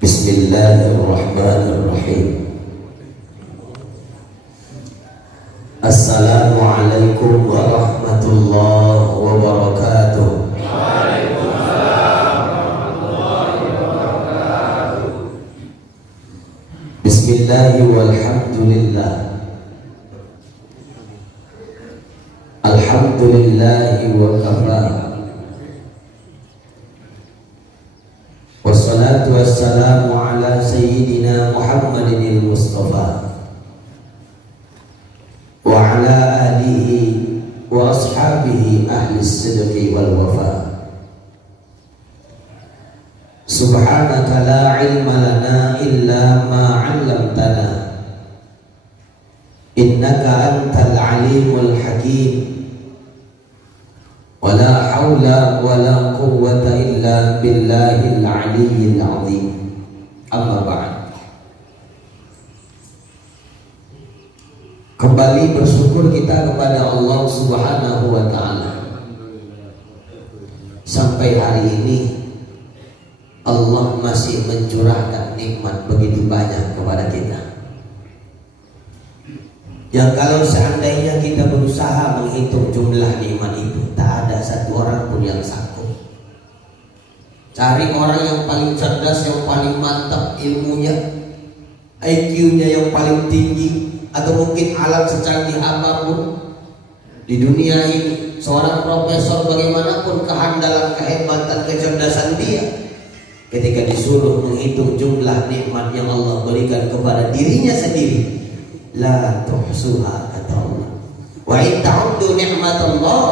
Bismillahirrahmanirrahim. Assalamualaikum warahmatullahi wabarakatuh. Waalaikumsalam warahmatullahi wabarakatuh. Bismillahi walhamdulillah. Alhamdulillahi wa kafa. Wassalatu wassalamu ala sayyidina Muhammadin al-Mustafa wa ala alihi wa ashabihi ahli sidqi wal wafa. Subhanaka la ilma lana illa ma 'allamtana innaka antal alimul hakim. Wala haula wala quwwata illa billahil aliyyil azim. Amma ba'd. Kembali bersyukur kita kepada Allah Subhanahu wa ta'ala. Sampai hari ini Allah masih mencurahkan nikmat begitu banyak kepada kita, yang kalau seandainya kita berusaha menghitung jumlah nikmat itu, tak ada satu orang pun yang sanggup. Cari orang yang paling cerdas, yang paling mantap ilmunya, IQ-nya yang paling tinggi, atau mungkin alat secanggih apapun di dunia ini, seorang profesor bagaimanapun kehandalan, kehebatan, kecerdasan dia, ketika disuruh menghitung jumlah nikmat yang Allah berikan kepada dirinya sendiri, la tuhsuha, kata Allah. Wa in ta'uddu ni'matallah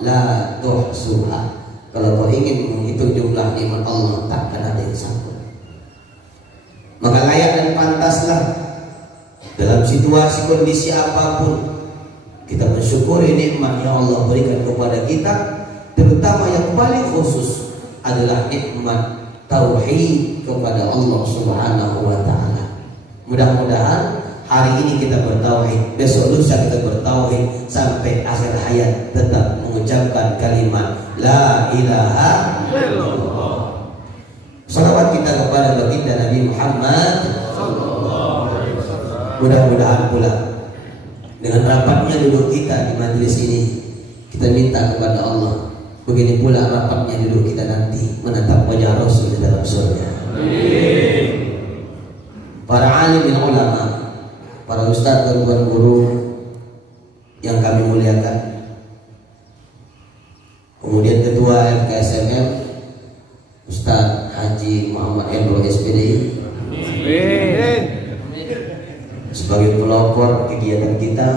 la tuhsuha. Kalau kau ingin menghitung jumlah nikmat Allah, takkan ada yang sanggup. Maka layak dan pantaslah dalam situasi kondisi apapun kita mensyukuri nikmat yang Allah berikan kepada kita, terutama yang paling khusus adalah nikmat tauhid kepada Allah Subhanahu wa ta'ala. Mudah-mudahan hari ini kita bertauhid, besok lusa kita bertauhid, sampai akhir hayat tetap mengucapkan kalimat la ilaha illallah. Salawat kita kepada baginda Nabi Muhammad. Mudah-mudahan pula dengan rapatnya duduk kita di majelis ini, kita minta kepada Allah, begini pula rapatnya duduk kita nanti menatap wajah Rasul di dalam surga. Para alim dan ulama, para ustaz dan tuan guru yang kami muliakan, kemudian ketua FKSMM Ustaz Haji Muhammad Endro SPDI sebagai pelopor kegiatan kita,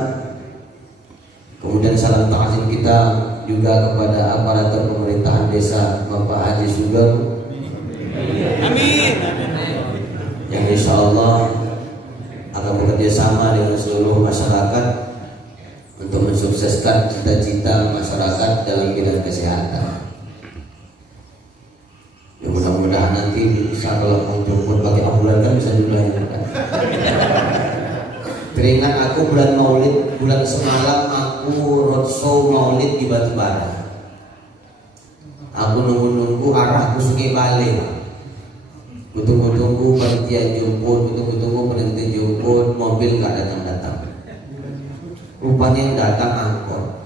kemudian salam ta'zim kita juga kepada aparatur pemerintahan desa Bapak Haji Sugeng, amin, yang insya Allah akan bekerja sama dengan seluruh masyarakat untuk mensukseskan cita-cita masyarakat dalam bidang kesehatan. Ya, mudah-mudahan nanti bisa, kalau mau jemput pakai ambulan kan bisa juga ya kan? Teringat aku bulan Maulid, bulan semalam aku roadshow Maulid di Batubara. Aku nunggu-nunggu arahku Sungai Bale. Tunggu-tunggu panitia jemput, tunggu-tunggu panitia jemput, mobil nggak datang-datang. Rupanya yang datang angkot.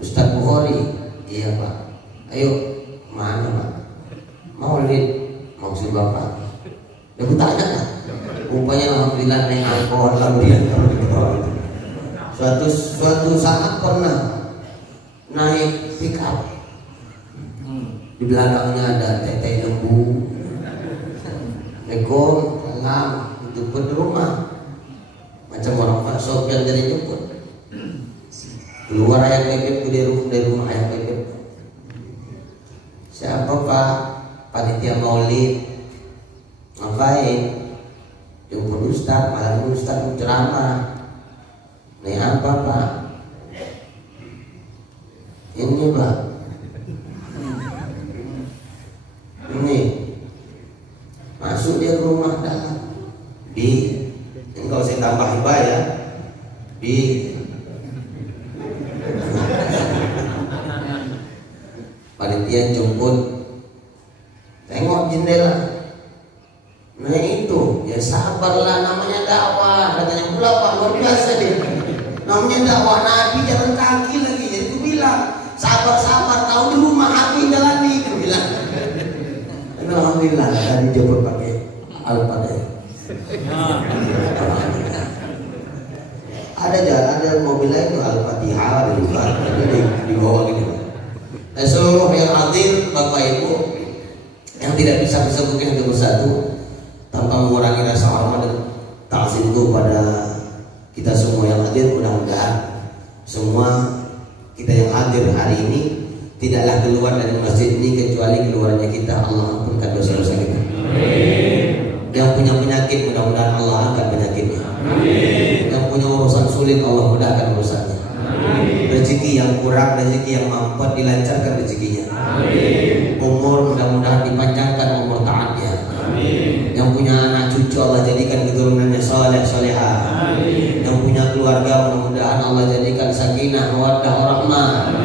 Ustaz Bukhari, iya Pak. Ayo, mana Pak? Maulid, maksud Bapak. Ya aku tanya lah. Rupanya alhamdulillah naik angkot lalu dia. Suatu saat pernah naik pick up. Di belakangnya ada teteh lembu. Eko, salam, jemput di rumah. Macam orang Pak Sofyan dari jemput. Keluar ayam bebek dari rumah ayam bebek. Siapa Pak? Panitia Maulid. Ngapain? Jemput Ustaz, malam Ustaz ceramah. Ini apa Pak? Ini Pak. Ini. Masuk dia ke rumah dalam. Ini kalau saya tambah hibah ya. pengajian jemput, tengok jendela. Nah itu, ya sabarlah, namanya dakwah. Katanya pula Pak, luar biasa dia. Namanya dakwah, Nabi jalan kaki lagi. Jadi aku bilang, sabar-sabar, tahu di rumah aku jalani. Aku bilang, alhamdulillah tadi jemput pakai Al-Fatihah. Ada mobil lain tuh Al-Fatihah di bawah gitu. Seluruh yang hadir, Bapak Ibu yang tidak bisa disebutkan satu persatu tanpa mengurangi rasa hormat dan ta'zimku pada kita semua yang hadir, mudah-mudahan semua kita yang hadir hari ini tidaklah keluar dari masjid ini kecuali keluarnya kita Allah ampunkan dosa-dosa kita. Yang punya penyakit mudah-mudahan Allah angkat penyakitnya. Yang punya urusan sulit Allah mudahkan urusannya. Rezeki yang kurang, rezeki yang mampet dilancarkan rezekinya. Umur mudah-mudahan dipanjangkan umur taatnya. Yang punya anak cucu Allah jadikan keturunannya saleh salehah. Yang punya keluarga mudah-mudahan Allah jadikan sakinah mawaddah warahmah.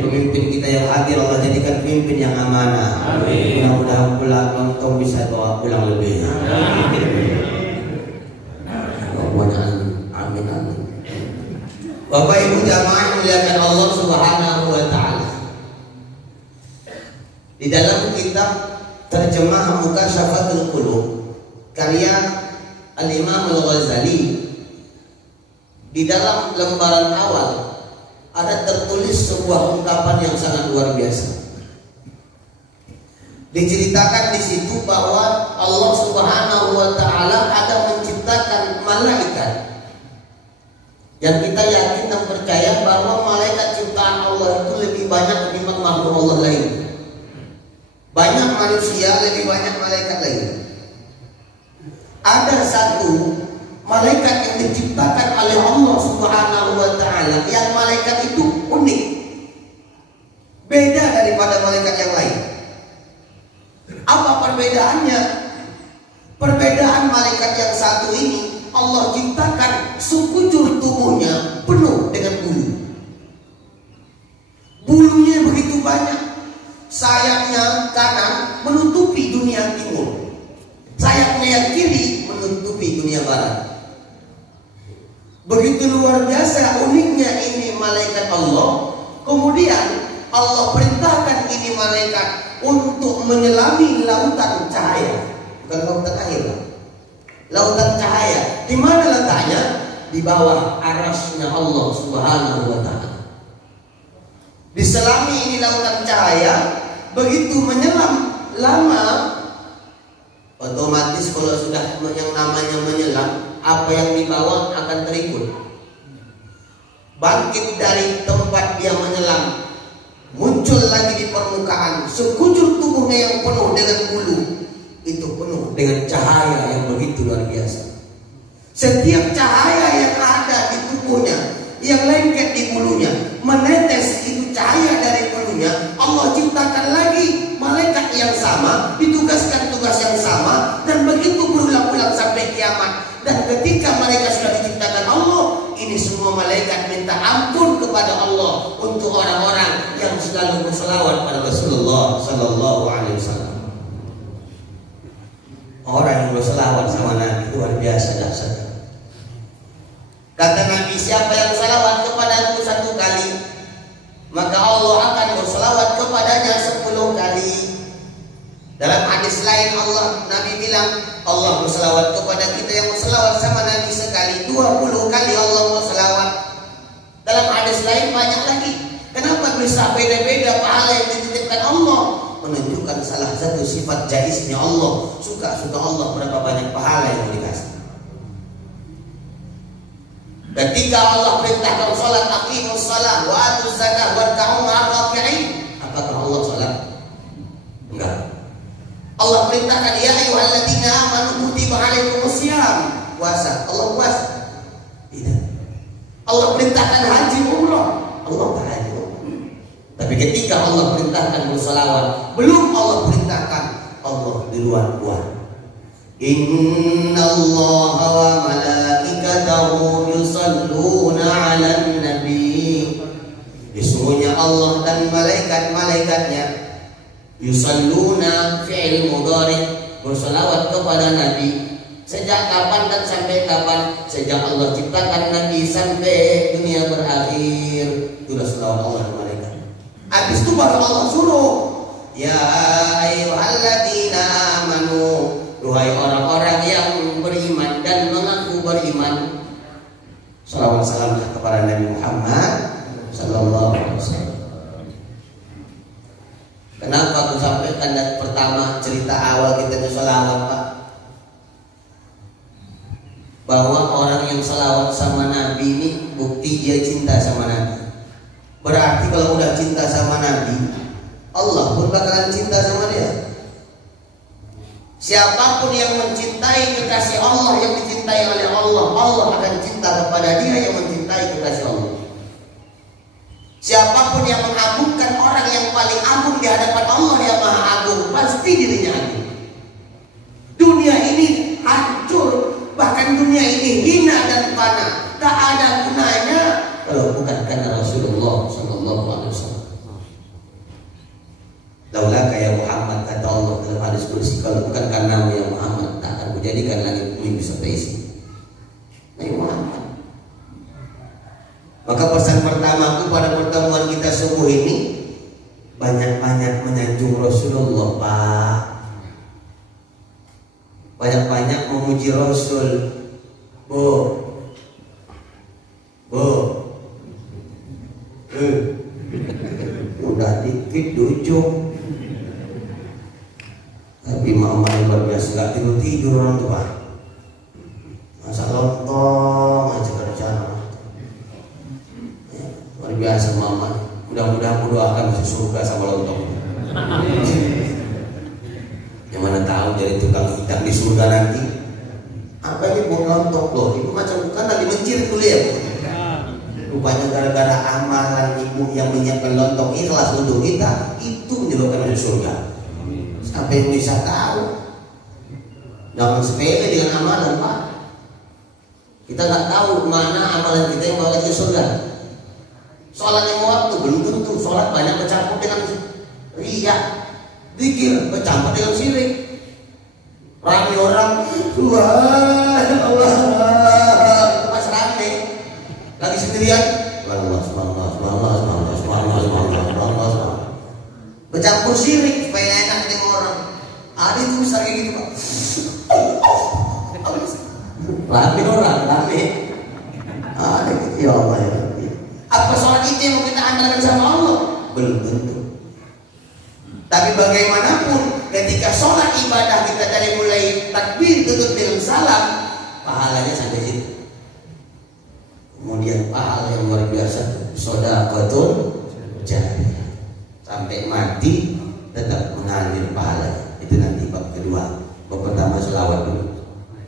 Pemimpin kita yang hadir Allah jadikan pemimpin yang amanah. Mudah-mudahan pulang nonton bisa bawa pulang lebih. Amin amin. Bapak Ibu jamaah muliakan Allah Subhanahu wa taala. Di dalam kitab terjemah Mukasyafatul Qulub karya Al-Imam Al-Ghazali, di dalam lembaran awal ada tertulis sebuah ungkapan yang sangat luar biasa. Diceritakan di situ bahwa Allah Subhanahu wa taala ada menciptakan malaikat. Yang kita yakin dan percaya bahwa malaikat ciptaan Allah itu lebih banyak ketimbang makhluk Allah lain. Banyak manusia, lebih banyak malaikat lain. Ada satu malaikat yang diciptakan oleh Allah Subhanahu wa taala, yang malaikat itu unik, beda daripada malaikat yang lain. Apa perbedaannya? Perbedaan malaikat yang satu ini, Allah ciptakan sekujur tubuhnya penuh dengan bulu. Bulunya begitu banyak. Sayapnya kanan menutupi dunia timur, sayapnya yang kiri menutupi dunia barat. Begitu luar biasa uniknya ini malaikat Allah. Kemudian Allah perintahkan ini malaikat untuk menyelami lautan cahaya, bukan lautan air, lautan cahaya. Di mana letaknya? Di bawah arasnya Allah Subhanahu wa taala. Diselami ini lautan cahaya. Begitu menyelam lama, otomatis kalau sudah yang namanya menyelam, apa yang di bawah akan terikut. Bangkit dari tempat dia menyelam, muncul lagi di permukaan. Sekujur tubuhnya yang penuh dengan bulu, itu penuh dengan cahaya yang begitu luar biasa. Setiap cahaya yang ada di tubuhnya, yang lengket di bulunya, menetes itu cahaya dari bulunya. Allah ciptakan lagi malaikat yang sama, ditugaskan tugas yang sama, dan begitu berulang-ulang sampai kiamat. Dan ketika mereka sudah diciptakan Allah, ini semua malaikat minta ampun kepada Allah untuk orang-orang yang selalu berselawat pada Rasulullah Sallallahu Alaihi Wasallam. Orang yang berselawat sama Nabi luar biasa dahsyatnya. Kata Nabi, siapa yang salawat kepadaku 1 kali, maka Allah akan berselawat kepadanya 10 kali. Dalam hadis lain Nabi bilang, Allah berselawat kepada kita yang berselawat sama Nabi sekali, 20 kali Allah berselawat. Dalam hadis lain banyak lagi. Kenapa bisa beda-beda pahala yang dititipkan Allah? Menunjukkan salah satu sifat jaiznya Allah. Suka-suka Allah berapa banyak pahala yang dikasih. Ketika Allah perintahkan salat, aqimus shalah wa atuz zakah warka'u ma'ar raki'in, apakah Allah salat? Enggak. Allah perintahkan ya ayyuhalladzina amanu kutiba 'alaikumus syiyam, puasa, Allah puasa. Tidak. Allah perintahkan haji umrah, Allah tak haji umrah. Tapi ketika Allah perintahkan bersalawat, belum Allah perintahkan, Allah duluan buat. Innallaha wa malaikatahu yusalluna 'alan nabi. Sesungguhnya Allah dan malaikat-malaikatnya Yusalluna fi'il mudhari, bersolawat kepada Nabi. Sejak kapan dan sampai kapan? Sejak Allah ciptakan Nabi sampai dunia berakhir. Itulah selawat Allah kepada mereka. Habis itu baru Allah suruh, ya ayyuhalladzina amanu, duhai orang-orang yang beriman dan mengaku beriman, salawat salam kepada Nabi Muhammad sallallahu alaihi wasallam. Kenapa aku sampaikan dan pertama cerita awal kita itu selawat, Pak? Bahwa orang yang selawat sama Nabi ini bukti dia cinta sama Nabi. Berarti kalau udah cinta sama Nabi, Allah pun bakalan cinta sama dia. Siapapun yang mencintai kekasih Allah, yang dicintai oleh Allah, Allah akan cinta kepada dia yang mencintai kekasih Allah. Siapapun yang mengagungkan orang yang paling agung di hadapan Allah yang maha agung, pasti dirinya agung. Dunia ini hancur, bahkan dunia ini hina dan fana, tak ada gunanya kalau bukan karena Rasulullah sallallahu alaihi wasallam. Laulaka ya Muhammad, kata Allah dalam hadis kursi, kalau bukan karena ya Muhammad, tak akan kujadikan langit bumi bisa terisi. Ya Muhammad. Maka pesan pertamaku pada pertemuan kita subuh ini, banyak-banyak menyanjung Rasulullah, Pak. Banyak-banyak memuji Rasul. Bu udah dikit ujung, tapi mama luar biasa, gak tidur orang tuh, Pak. Masa lontong aja kerjaan. Luar biasa mama. Mudah-mudahan mendoakan masuk surga sama lontong. Yang mana tahu jadi tukang hidang di surga nanti. Apa ini buat lontong loh? Ibu macam bukan lagi menciri dulu ya. Rupanya gara-gara amalan ibu yang menyiapkan lontong ikhlas untuk kita, itu menyebabkan masuk surga. Sampai yang bisa tahu. Jangan sepele dengan amalan, Pak. Kita nggak tahu mana amalan kita yang bawa ke surga. Sholat yang waktu belum tentu. Sholat banyak bercampur dengan riya, zikir bercampur dengan syirik. Ramai orang, Tuhan Allah, pas rame lagi sendirian, bercampur syirik supaya enak dengan orang. Ada itu bisa kayak gitu, Pak. Rame orang, rame. Ada gitu, ya Allah ya. Apa sholat itu yang mau kita andalkan sama Allah? Belum tentu. Tapi bagaimanapun, ketika sholat ibadah kita dari mulai takbir tutup dengan salam, pahalanya sampai situ. Kemudian pahala yang luar biasa, shadaqatun jariyah, sampai mati tetap mengalir pahala. Itu nanti bab kedua. Bab pertama selawat dulu.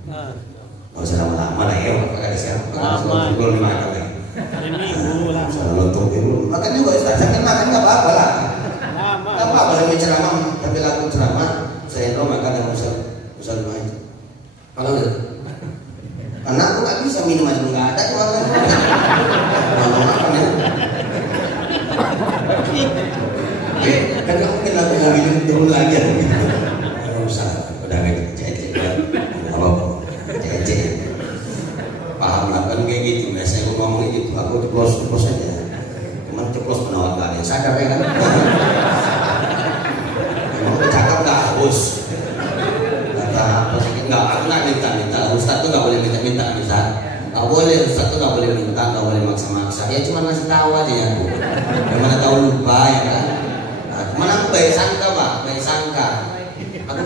Nggak usah lama-lama lah ya, pakai siapa? Selawat dulu 5 kali. Salah dulu. Makan juga Ustaz, sambil makan nggak apa-apa lah. Nggak apa-apa sambil ceramah, sambil laku ceramah. Saya tahu makan yang Ustaz itu. Kalau nggak, karena aku nggak bisa minum aja nggak ada cuma kan. Makan ya. Kan nggak mungkin aku mau minum turun lagi. Ustaz, udah nggak cecek, apa-apa, cecek. Paham lah kan kayak gitu. Biasanya aku ngomong gitu, aku ceplos aja. Cuman ceplos menawar kalian, sadar ya kan? Emang cakap nggak harus. Kata apa sih? Nggak, aku nggak minta. Ustaz tuh nggak boleh minta. Nggak boleh, Ustaz tuh nggak boleh minta, nggak boleh maksa-maksa. Ya cuma ngasih tahu aja ya. Gimana tahu lupa ya kan? Nah, cuman aku baik sangka, Pak, baik sangka. Aku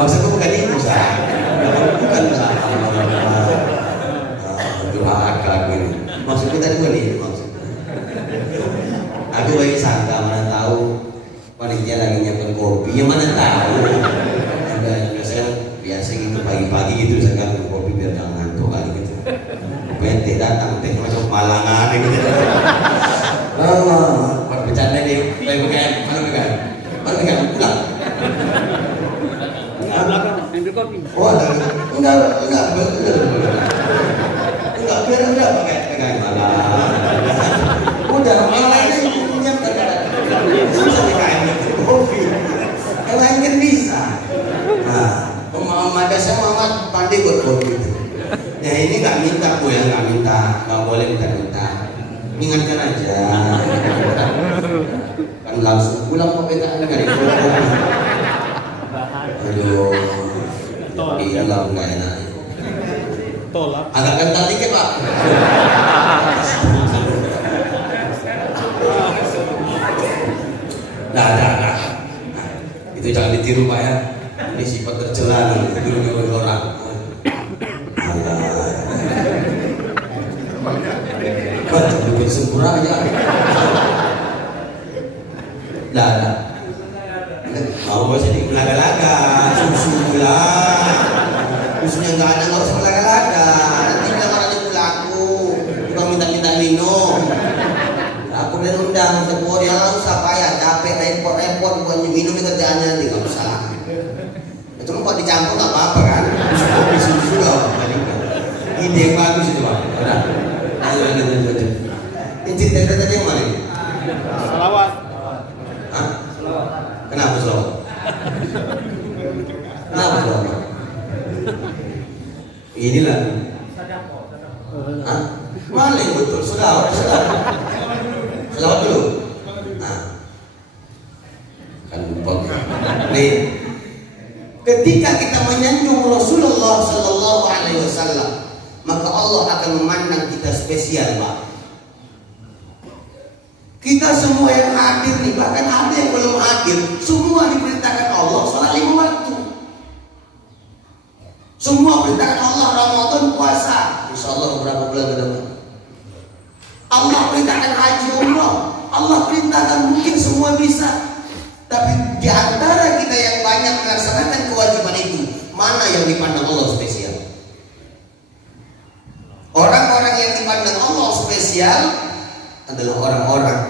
maksudku bukan itu, Ustaz. Bukan durhaka gini. Maksud kita juga nih, maksud. Aku baik sangka, mana tahu panitia lagi nyiapin kopi, yang mana tahu. Ada saya biasa gitu pagi-pagi gitu saya kan kopi biar jangan ngantuk kali gitu. Bete datang, teh macam malangan gitu. Bercanda nih, mana pegang, pulang. Oh, enggak, biar pakai pegang malah. Udah, malah ini menyiapkan Saya Muhammad pandai buat kopi. Ya ini nggak minta bu ya, nggak minta, nggak boleh minta. Ingatkan aja. Kan langsung pulang kopi tak ada dari kopi. Aduh, hilang nggak enak. Agak kental dikit pak. Nah. Itu jangan ditiru pak ya. Ini sifat tercela nih, tiru orang. Kau bikin sempurna aja. Nah. Mau jadi laga-laga, susu lah. Susunya nggak ada, nggak usah laga-laga. Nanti bilang orangnya pelaku, bukan minta minum. Aku udah undang, sepuluh dia langsung apa ya, capek repot bukan minum kerjaannya nih, nggak usah. Itu kok dicampur nggak apa-apa kan? Susu loh. Ide yang bagus itu pak. Ayo. Ini cerita tadi yang mana ini? Selawat. Hah? Kenapa selawat? Kenapa selawat? Inilah. Hah? Maling betul. Selawat. Selawat dulu. Nah. Kan lupa. Nih. Ketika kita menyanjung Rasulullah Sallallahu Alaihi Wasallam, maka Allah akan memandang kita spesial, Pak. Kita semua yang hadir nih, bahkan ada yang belum hadir, semua diperintahkan Allah sholat 5 waktu. Semua perintahkan Allah Ramadan puasa, insya Allah beberapa bulan ke depan. Allah perintahkan haji umrah, Allah perintahkan mungkin semua bisa. Tapi di antara kita yang banyak melaksanakan kewajiban itu, mana yang dipandang Allah spesial? Orang-orang yang dipandang Allah spesial adalah orang-orang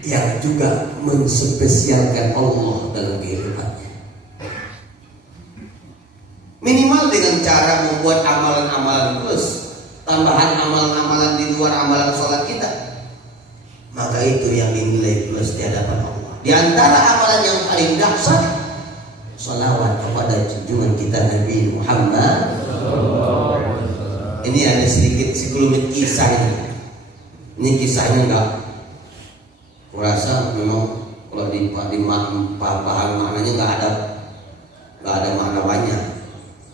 yang juga menspesialkan Allah dalam kehidupannya. Minimal dengan cara membuat amalan-amalan plus, tambahan amalan-amalan di luar amalan sholat kita, maka itu yang dinilai plus di hadapan Allah. Di antara amalan yang paling dahsyat, salawat kepada junjungan kita Nabi Muhammad. Ini ada sedikit sekelumit kisah ini. Ini kisahnya enggak, kurasa memang kalau paham maknanya enggak ada makna banyak.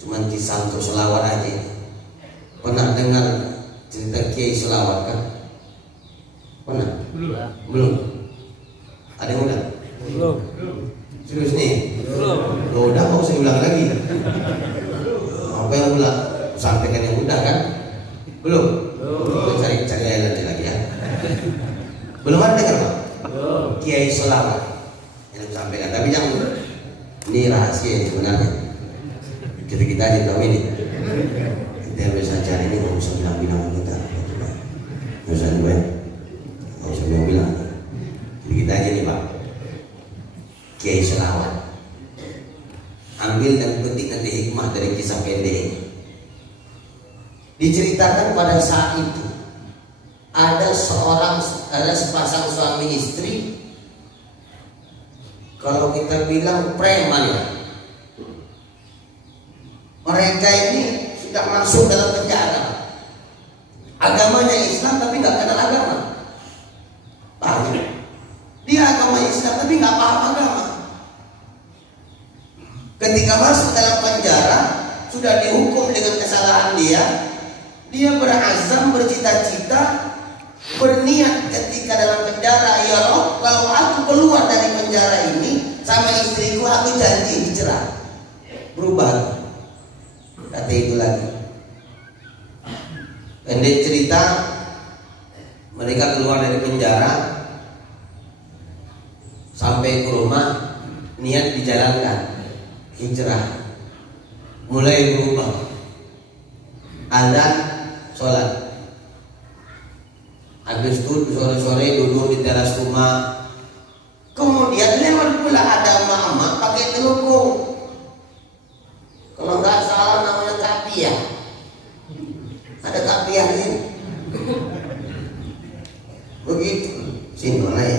Cuman kisah untuk selawat aja. Pernah dengar cerita Kiai selawat kan? Pernah? Belum. Ada yang udah? Belum. Serius nih? Belum. Lo udah mau saya ulang lagi? Apa yang ulang? Sampaikan yang udah kan? Belum. Belum. Cari nanti lagi ya. Belum ada dengar Pak? Belum. Kiai selawat yang sampaikan, tapi jangan. Ini rahasia sebenarnya. Kita aja tahu ini. Kita bisa cari ini, nggak usah bilang kita. Nggak usah gue. Nggak usah bilang. Jadi kita aja nih Pak. Kiai selawat. Ambil dan petik nanti hikmah dari kisah pendek ini. Diceritakan pada saat itu ada sepasang suami istri, kalau kita bilang preman ya. Mereka ini sudah masuk dalam penjara. Agamanya Islam tapi nggak kenal agama. Paham? Dia agama Islam tapi nggak paham agama. Ketika masuk dalam penjara, sudah dihukum dengan kesalahan dia berazam, bercita-cita, berniat ketika dalam penjara, ya Allah, kalau aku keluar dari penjara ini sama istriku, aku janji dicerai. Berubah. Kata itu lagi. Pendek cerita, mereka keluar dari penjara, sampai ke rumah, niat dijalankan, hijrah, mulai berubah. Azan, sholat. Habis itu sore-sore duduk di teras rumah. Kemudian lewat pula ada emak-emak pakai telukung. Kalau nggak salah namanya kapiah. Ada kapiah ini. Begitu. Sini mana ya?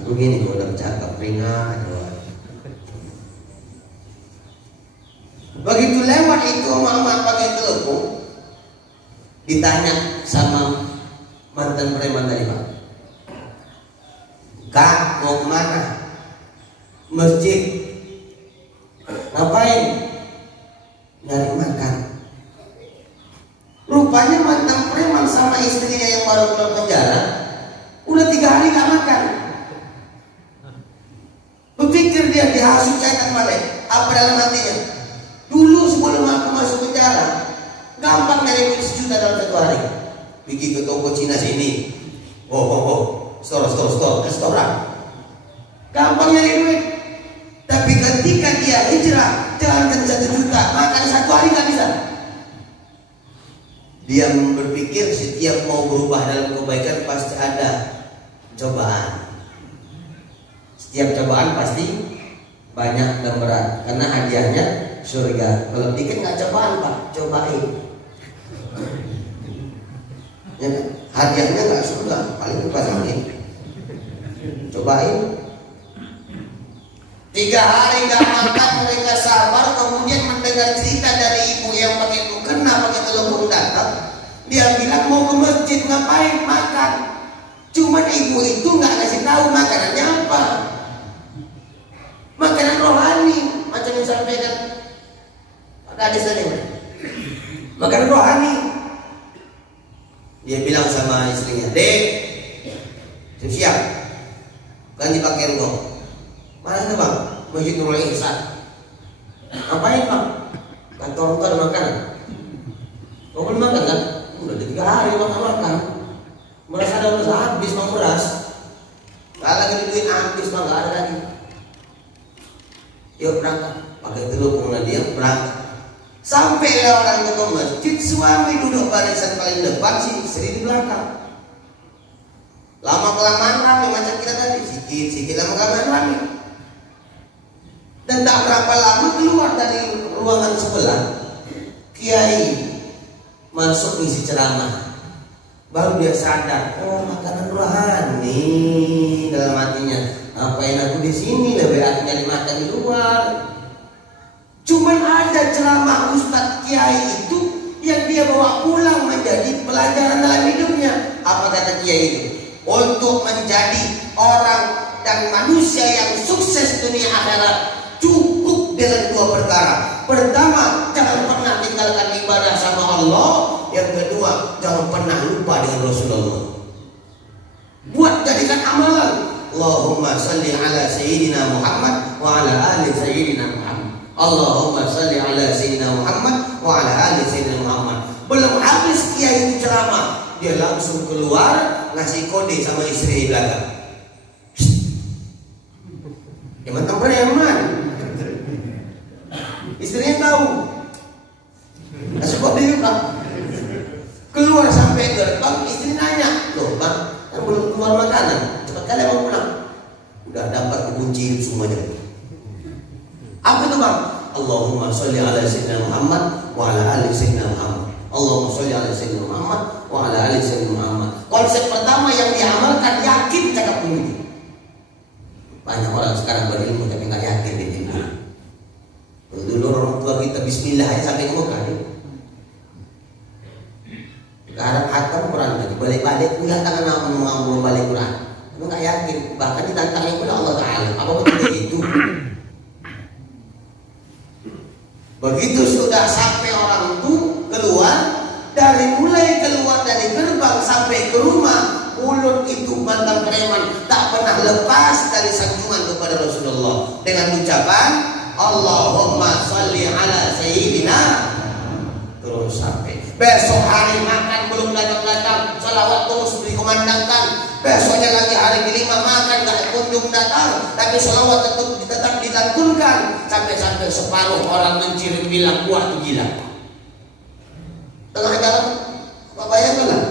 Aku gini kalau udah bercakap ringan. perempuan itu mama pakai telepon, ditanya sama mantan preman tadi, Pak, Kak mau kemana? Masjid. Ngapain? Nyari makan. Rupanya mantan preman sama istrinya yang baru keluar penjara udah 3 hari gak makan. Berpikir dia dihasut syaitan balik. Apa dalam hatinya? Dulu sebelum aku masuk penjara, gampang nyari duit 1 juta dalam 1 hari. Pergi ke toko Cina sini, store, restoran, gampang nyari duit. Tapi ketika dia hijrah, jalankan 1 juta, makan 1 hari gak bisa. Dia berpikir setiap mau berubah dalam kebaikan pasti ada cobaan. Setiap cobaan pasti banyak dan berat, karena hadiahnya surga. Kalau dikit nggak cobaan, Pak, cobain. Ya kan? Hadiahnya nggak surga, paling dipasangin. Cobain. 3 hari nggak makan, mereka sabar. Kemudian mendengar cerita dari ibu yang pakai mukena, pakai telepon datang. Dia bilang mau ke masjid, ngapain? Makan. Cuman ibu itu nggak ngasih tahu makanannya apa. Makanan rohani, macam yang disampaikan Pak Kades tadi. Makanan rohani. Dia bilang sama istrinya, Dek, siap, ganti pakaian kau. Mana itu, Bang? Masjid Nurul Ihsan. Ngapain, Bang? Kantor ada makanan. Kau belum makan kan? Udah 3 hari makan. Beras ada udah habis, Bang, beras. Gak lagi duit habis, Bang, gak ada lagi. Yuk berangkat. Pakai telepon dia berangkat. Sampai orang ke masjid, suami duduk barisan paling depan, si istri di belakang. Lama kelamaan rame macam kita tadi, sikit lama kelamaan rame. Dan tak berapa lama keluar dari ruangan sebelah, kiai masuk isi ceramah. Baru dia sadar, oh makanan rohani dalam hatinya. Ngapain aku di sini, lebih aku nyari makan di luar. Cuman ada ceramah Ustadz Kiai itu yang dia bawa pulang menjadi pelajaran dalam hidupnya. Apa kata Kiai itu? Untuk menjadi orang dan manusia yang sukses dunia akhirat, cukup dengan 2 perkara. Pertama, jangan pernah tinggalkan ibadah sama Allah. Yang kedua, jangan pernah lupa dengan Rasulullah. Buat jadikan amalan. Allahumma salli ala Sayyidina Muhammad wa ala ali Sayyidina Muhammad. Allahumma salli ala Sayyidina Muhammad wa ala ali Sayyidina Muhammad. Belum habis kiai itu ceramah, dia langsung keluar ngasih kode sama istri di belakang. Ya mantan preman. Istrinya tahu. Ngasih kode juga. Keluar sampai gerbang, istri nanya, loh Bang, kan belum keluar makanan, cepat kali mau pulang. Udah dapat kunci semuanya. Apa itu, Bang? Allahumma sholli ala Sayyidina Muhammad wa ala ali Sayyidina Muhammad. Allahumma sholli ala Sayyidina Muhammad wa ala ali Sayyidina Muhammad. Konsep pertama yang diamalkan, yakin cakap ini. Banyak orang sekarang berilmu tapi nggak yakin di sini. Dulu orang tua kita Bismillah aja sampai ke Mekah. Sekarang hatam Quran lagi balik-balik punya tangan apa mengambil balik Quran. Kamu nggak yakin, bahkan ditantangin oleh Allah Taala. Apa betul begitu? Begitu sudah sampai orang itu keluar, dari mulai keluar dari gerbang sampai ke rumah, mulut itu mantan preman tak pernah lepas dari sanjungan kepada Rasulullah dengan ucapan Allahumma sholli ala Sayyidina, terus sampai besok hari makan belum datang-datang, salawat terus dikumandangkan. Besoknya lagi hari kelima makan gak kunjung datang, tapi salawat tetap dilantunkan. Sampai separuh orang mencium bilang wah itu gila. Tengah jalan, Bapak bayangkanlah,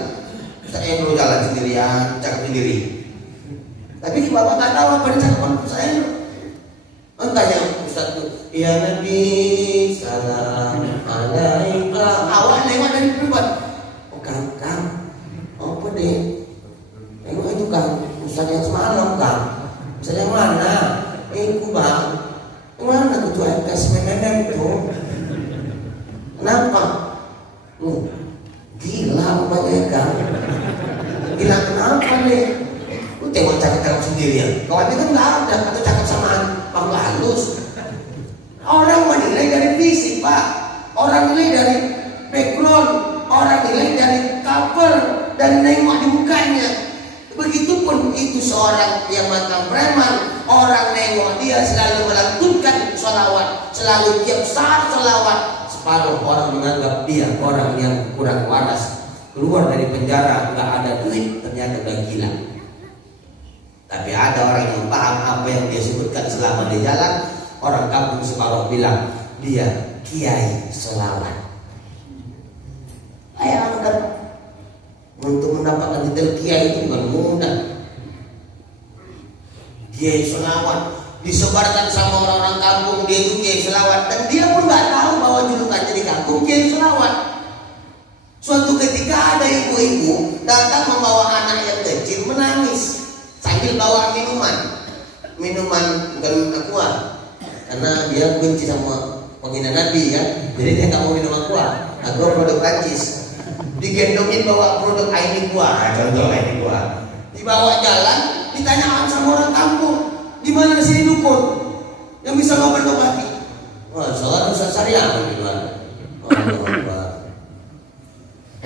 saya perlu jalan sendirian, cakap sendiri. Tapi Bapak tak tahu apa yang cakap saya. Entah yang Ustaz itu, ya Nabi salam alaika. Awal lewat dari depan. Oh Kang, apa deh? Tengok itu Kang, Ustaz yang semalam Kang. Ustaz yang mana? Itu Bang. Yang mana ketua MKS MMM itu? Kenapa? Gila rupanya kan. Gila kenapa nih? Lu tengok cakap sendiri ya. Kawannya kan nggak ada atau cakap samaan makhluk halus. Orang menilai dari fisik pak. Orang nilai dari background. Orang nilai dari cover dan nengok di mukanya. Begitupun itu seorang yang mantan preman. Orang nengok dia selalu melantunkan sholawat, selalu tiap saat sholawat. Separuh orang menganggap dia orang yang kurang waras. Keluar dari penjara nggak ada duit, ternyata udah gila. Tapi ada orang yang paham apa yang dia sebutkan selama di jalan. Orang kampung separuh bilang dia kiai selawat. Bayangkan untuk mendapatkan titel kiai itu bukan mudah. Kiai selawat disebarkan sama orang-orang kampung, dia itu kiai selawat, dan dia pun nggak tahu bahwa julukannya di kampung kiai selawat. Suatu ketika ada ibu-ibu datang membawa anak yang kecil menangis sambil bawa minuman bukan aqua, karena dia benci sama penghina Nabi ya, jadi dia nggak mau minum aqua produk Prancis. Digendongin bawa produk Aini Gua, contoh Aini Gua. Dibawa jalan, ditanyakan sama orang kampung, di mana di sini dukun yang bisa ngobat-ngobati? Wah, soal Ustaz Syariah gimana?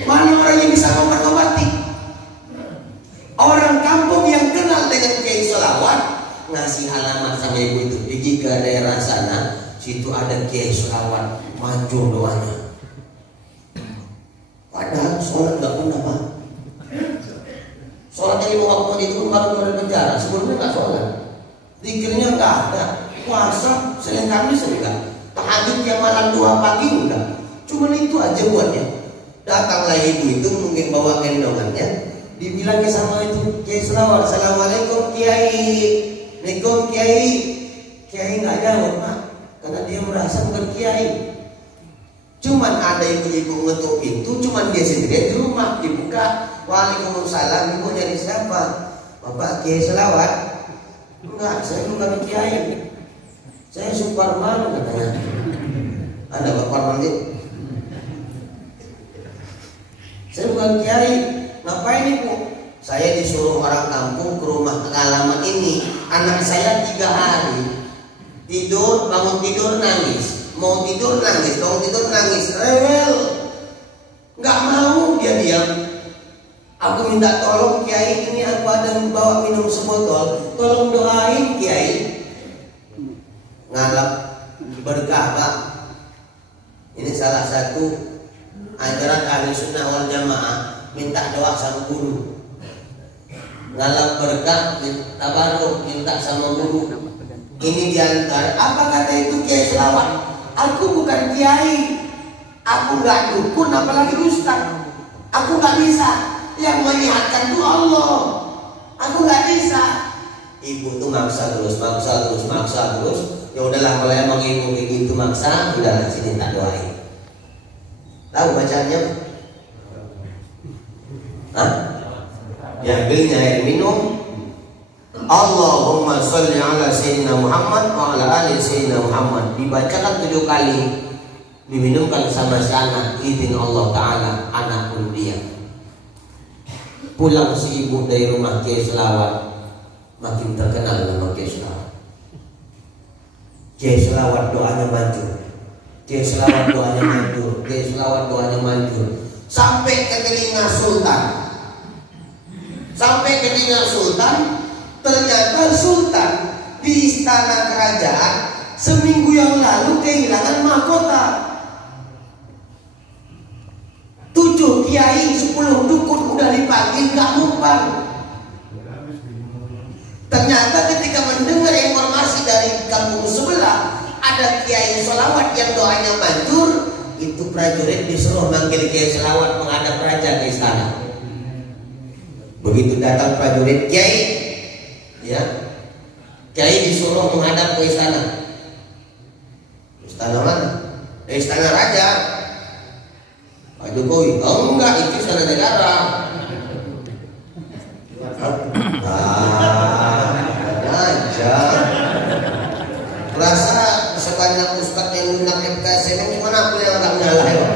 Mana orang yang bisa ngobat-ngobati? Orang kampung yang kenal dengan kiai selawat ngasih alamat sama ibu itu. Pergi ke daerah sana, situ ada kiai selawat, manjur doanya. Padahal sholat gak pernah pak. Sholatnya 5 waktu itu baru keluar dari penjara. Sebelumnya gak sholat. Zikirnya gak ada. Puasa Senin Kamis enggak. Tahajud tiap malam 2 pagi enggak. Cuma itu aja buatnya. Datanglah ibu itu mungkin bawa gendongannya. Dibilangnya sama itu kiai selawat, assalamualaikum kiai. Assalamualaikum kiai. Kiai gak jawab pak, karena dia merasa bukan kiai. Cuman ada ibu-ibu ngetuk pintu, cuman dia sendiri di rumah, dibuka. Waalaikumsalam, ibu nyari siapa? Bapak kiai selawat? Enggak, saya bukan kiai. Saya Suparman katanya. Ada Pak Parman itu? Saya bukan kiai. Ngapain ibu? Saya disuruh orang kampung ke rumah alamat ini. Anak saya 3 hari tidur, bangun tidur nangis. Mau tidur nangis, bangun tidur nangis, rewel, nggak mau dia diam. Aku minta tolong kiai, ini aku ada bawa minum sebotol, tolong doain kiai. Ngalap berkah pak. Ini salah satu ajaran ahli sunnah wal jamaah, minta doa sama guru. Ngalap berkah, tabaruk, minta sama guru. Ini diantar. Apa kata itu kiai selawat? Aku bukan kiai, aku nggak dukun, apalagi ustaz. Aku nggak bisa. Yang menyehatkan itu Allah. Aku nggak bisa. Ibu tuh maksa terus. Ya udahlah, kalau emang ibu itu maksa, udahlah sini tak doain. Tahu bacaannya? Hah? Ya, belinya air minum. Allahumma sholli ala sayyidina Muhammad wa ala ali sayyidina Muhammad. Dibacakan 7 kali, diminumkan sama si anak, izin Allah Ta'ala, anak pun dia. Pulang si ibu dari rumah kiai selawat, makin terkenal nama kiai selawat. Kiai selawat doanya manjur, kiai selawat doanya manjur, kiai selawat doanya manjur. Sampai ke telinga sultan. Ternyata sultan di istana kerajaan seminggu yang lalu kehilangan mahkota. 7 kiai, 10 dukun udah dipanggil gak mempan. Ternyata ketika mendengar informasi dari kampung sebelah ada kiai selawat yang doanya manjur, itu prajurit disuruh manggil kiai selawat menghadap raja ke istana. Begitu datang prajurit kiai, ya, kiai disuruh menghadap ke istana. Istana mana? Istana raja. Pak Jokowi, oh enggak, itu istana negara. Aja. Rasa sebanyak ustadz yang undang MKS ini, gimana aku yang agak nyala ya?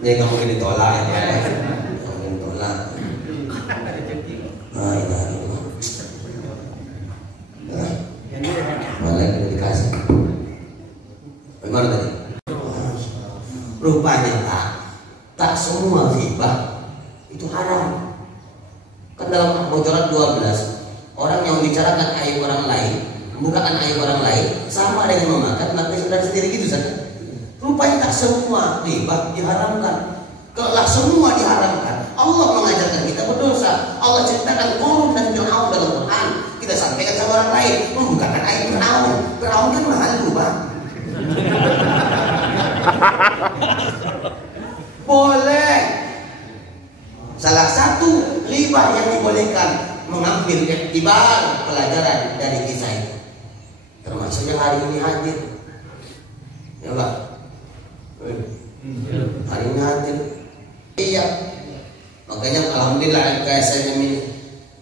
Ya nggak mungkin ditolak ya, nggak mungkin ditolak. Nah, malah itu dikasih. Bagaimana tadi? Rupanya tak semua ghibah itu haram. Kan dalam Bocoran 12, orang yang membicarakan aib orang lain, membukakan aib orang lain, sama dengan memakan maka saudara sendiri gitu saja. Rupanya tak semua ghibah diharamkan. Kalau semua diharamkan, Allah mengajarkan kita berdosa. Allah ceritakan Qarun dan Fir'aun dalam Quran. Kita sampaikan sama orang lain, membukakan aib Fir'aun. Fir'aun kan mahal Bang. Boleh. Salah satu ghibah yang dibolehkan mengambil iktibar pelajaran dari kisah itu, termasuk yang hari ini hadir, ya Pak. Hari ini hadir. Iya. Makanya alhamdulillah KSM ini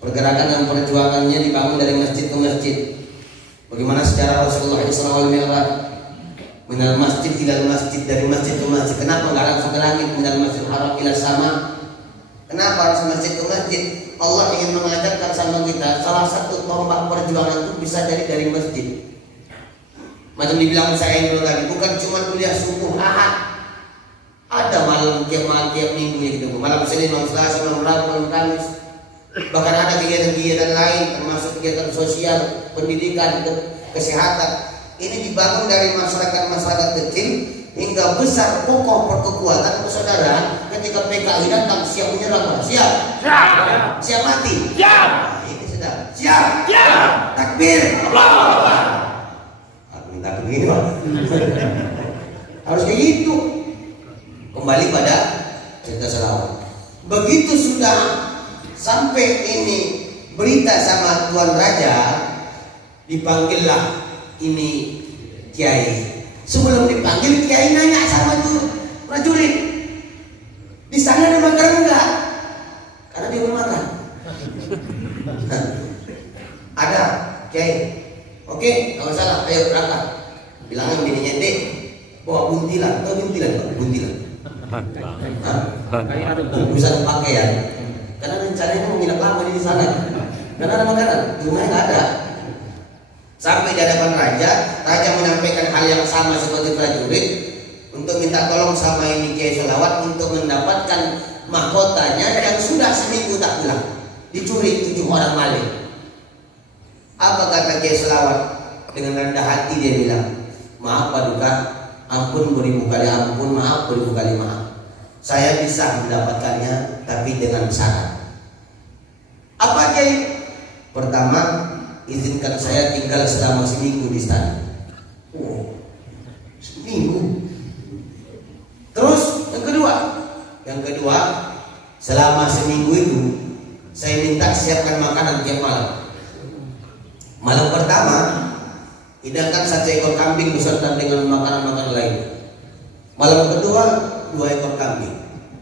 pergerakan dan perjuangannya dibangun dari masjid ke masjid. Bagaimana secara Rasulullah SAW minal masjid ilal masjid, dari masjid ke masjid. Kenapa nggak langsung ke langit? Minal masjid haram ilal sama. Kenapa harus masjid ke masjid? Allah ingin mengajarkan sama kita salah satu tombak perjuangan itu bisa jadi dari masjid. Macam dibilang saya dulu tadi, bukan cuma kuliah subuh Ahad. Ada malam tiap minggu gitu, malam Senin, malam Selasa, malam Rabu, malam Kamis. Bahkan ada kegiatan-kegiatan lain, termasuk kegiatan sosial, pendidikan, kesehatan. Ini dibangun dari masyarakat kecil hingga besar, kokoh perkekuatan persaudaraan. Ketika PKI datang siap menyerang, siap, siap mati, siap. Nah, ini sudah siap, takbir, aku minta begini Pak. Harus kayak gitu. Kembali pada cerita selawat. Begitu sudah sampai ini berita sama Tuan Raja, dipanggillah ini Kiai. Sebelum dipanggil, Kiai nanya sama tuh prajurit, di sana ada makan enggak? Karena dia belum makan. Ada Kiai. Oke, nggak salah. Ayo berangkat. Bilangin bininya deh, bawa buntilan. Tahu buntilan Pak? Buntilan. Bisa pakaian. Karena rencananya mau nginep lama di sana. Karena ada makanan, rumahnya nggak ada. Sampai di hadapan raja menyampaikan hal yang sama seperti prajurit untuk minta tolong sama ini Kiai Selawat untuk mendapatkan mahkotanya yang sudah seminggu tak pulang, dicuri 7 orang maling. Apa kata Kiai Selawat? Dengan rendah hati dia bilang, maaf Paduka, ampun beribu kali ampun, maaf beribu kali maaf. Saya bisa mendapatkannya tapi dengan syarat. Apa Kiai? Pertama, izinkan saya tinggal selama seminggu di sana. Oh, seminggu. Terus yang kedua, selama seminggu itu saya minta siapkan makanan tiap malam. Malam pertama, hidangkan 1 ekor kambing beserta dengan makanan-makanan lain. Malam kedua, 2 ekor kambing.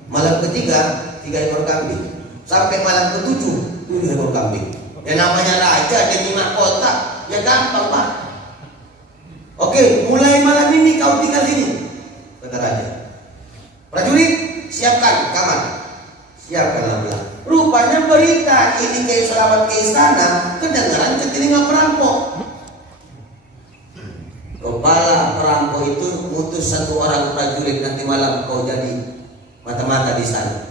Malam ketiga, 3 ekor kambing. Sampai malam ke-7, 7 ekor kambing. Yang namanya raja jadi mahkota, ya gampang Pak. Oke, mulai malam ini kau tinggal sini, kata raja. Prajurit, siapkan kamar. Siapkanlah belah. Rupanya berita ini Kiai Selawat ke istana kedengaran ke telinga perampok. Kepala perampok itu mutus 1 orang prajurit, nanti malam kau jadi mata-mata di sana.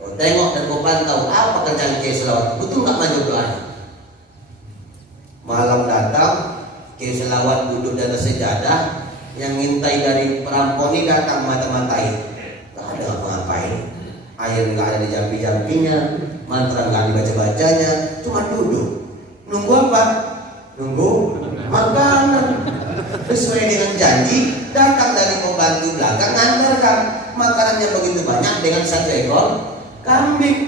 Kau tengok dan kau pantau apa kerjaan Kiai Selawat. Betul nggak maju belakang? Malam datang, Kiai Selawat duduk di atas sejadah. Yang ngintai dari perampok ini datang mata-matain. Gak ada apa-apain. Air nggak ada di jampi-jampinya, mantra nggak dibaca-bacanya, cuma duduk. Nunggu apa? Nunggu makanan. Sesuai dengan janji, datang dari pembantu belakang ngantarkan makanannya begitu banyak dengan 1 ekor kambing.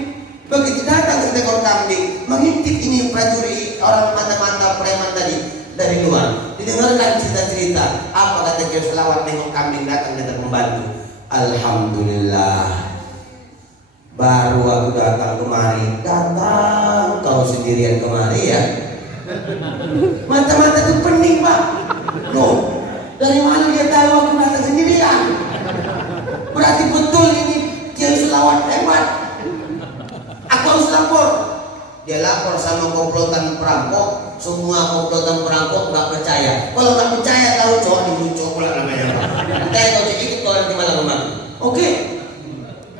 Begitu datang 1 ekor kambing, mengintip ini prajurit orang mata-mata preman tadi dari luar. Didengarkan cerita-cerita. Apa kata Kiai Selawat nengok kambing datang dari pembantu? Alhamdulillah. Baru aku datang kemari. Datang kau sendirian kemari ya? Mata-mata itu pening Pak. Loh, dari mana dia tahu aku datang sendirian? Berarti betul ini selawat hebat. Aku harus lapor. Dia lapor sama komplotan perampok. Semua komplotan perampok nggak percaya. Kalau nggak percaya tahu cowok dibucok pula namanya. Kita kalau ikut kalau nanti malam. Oke.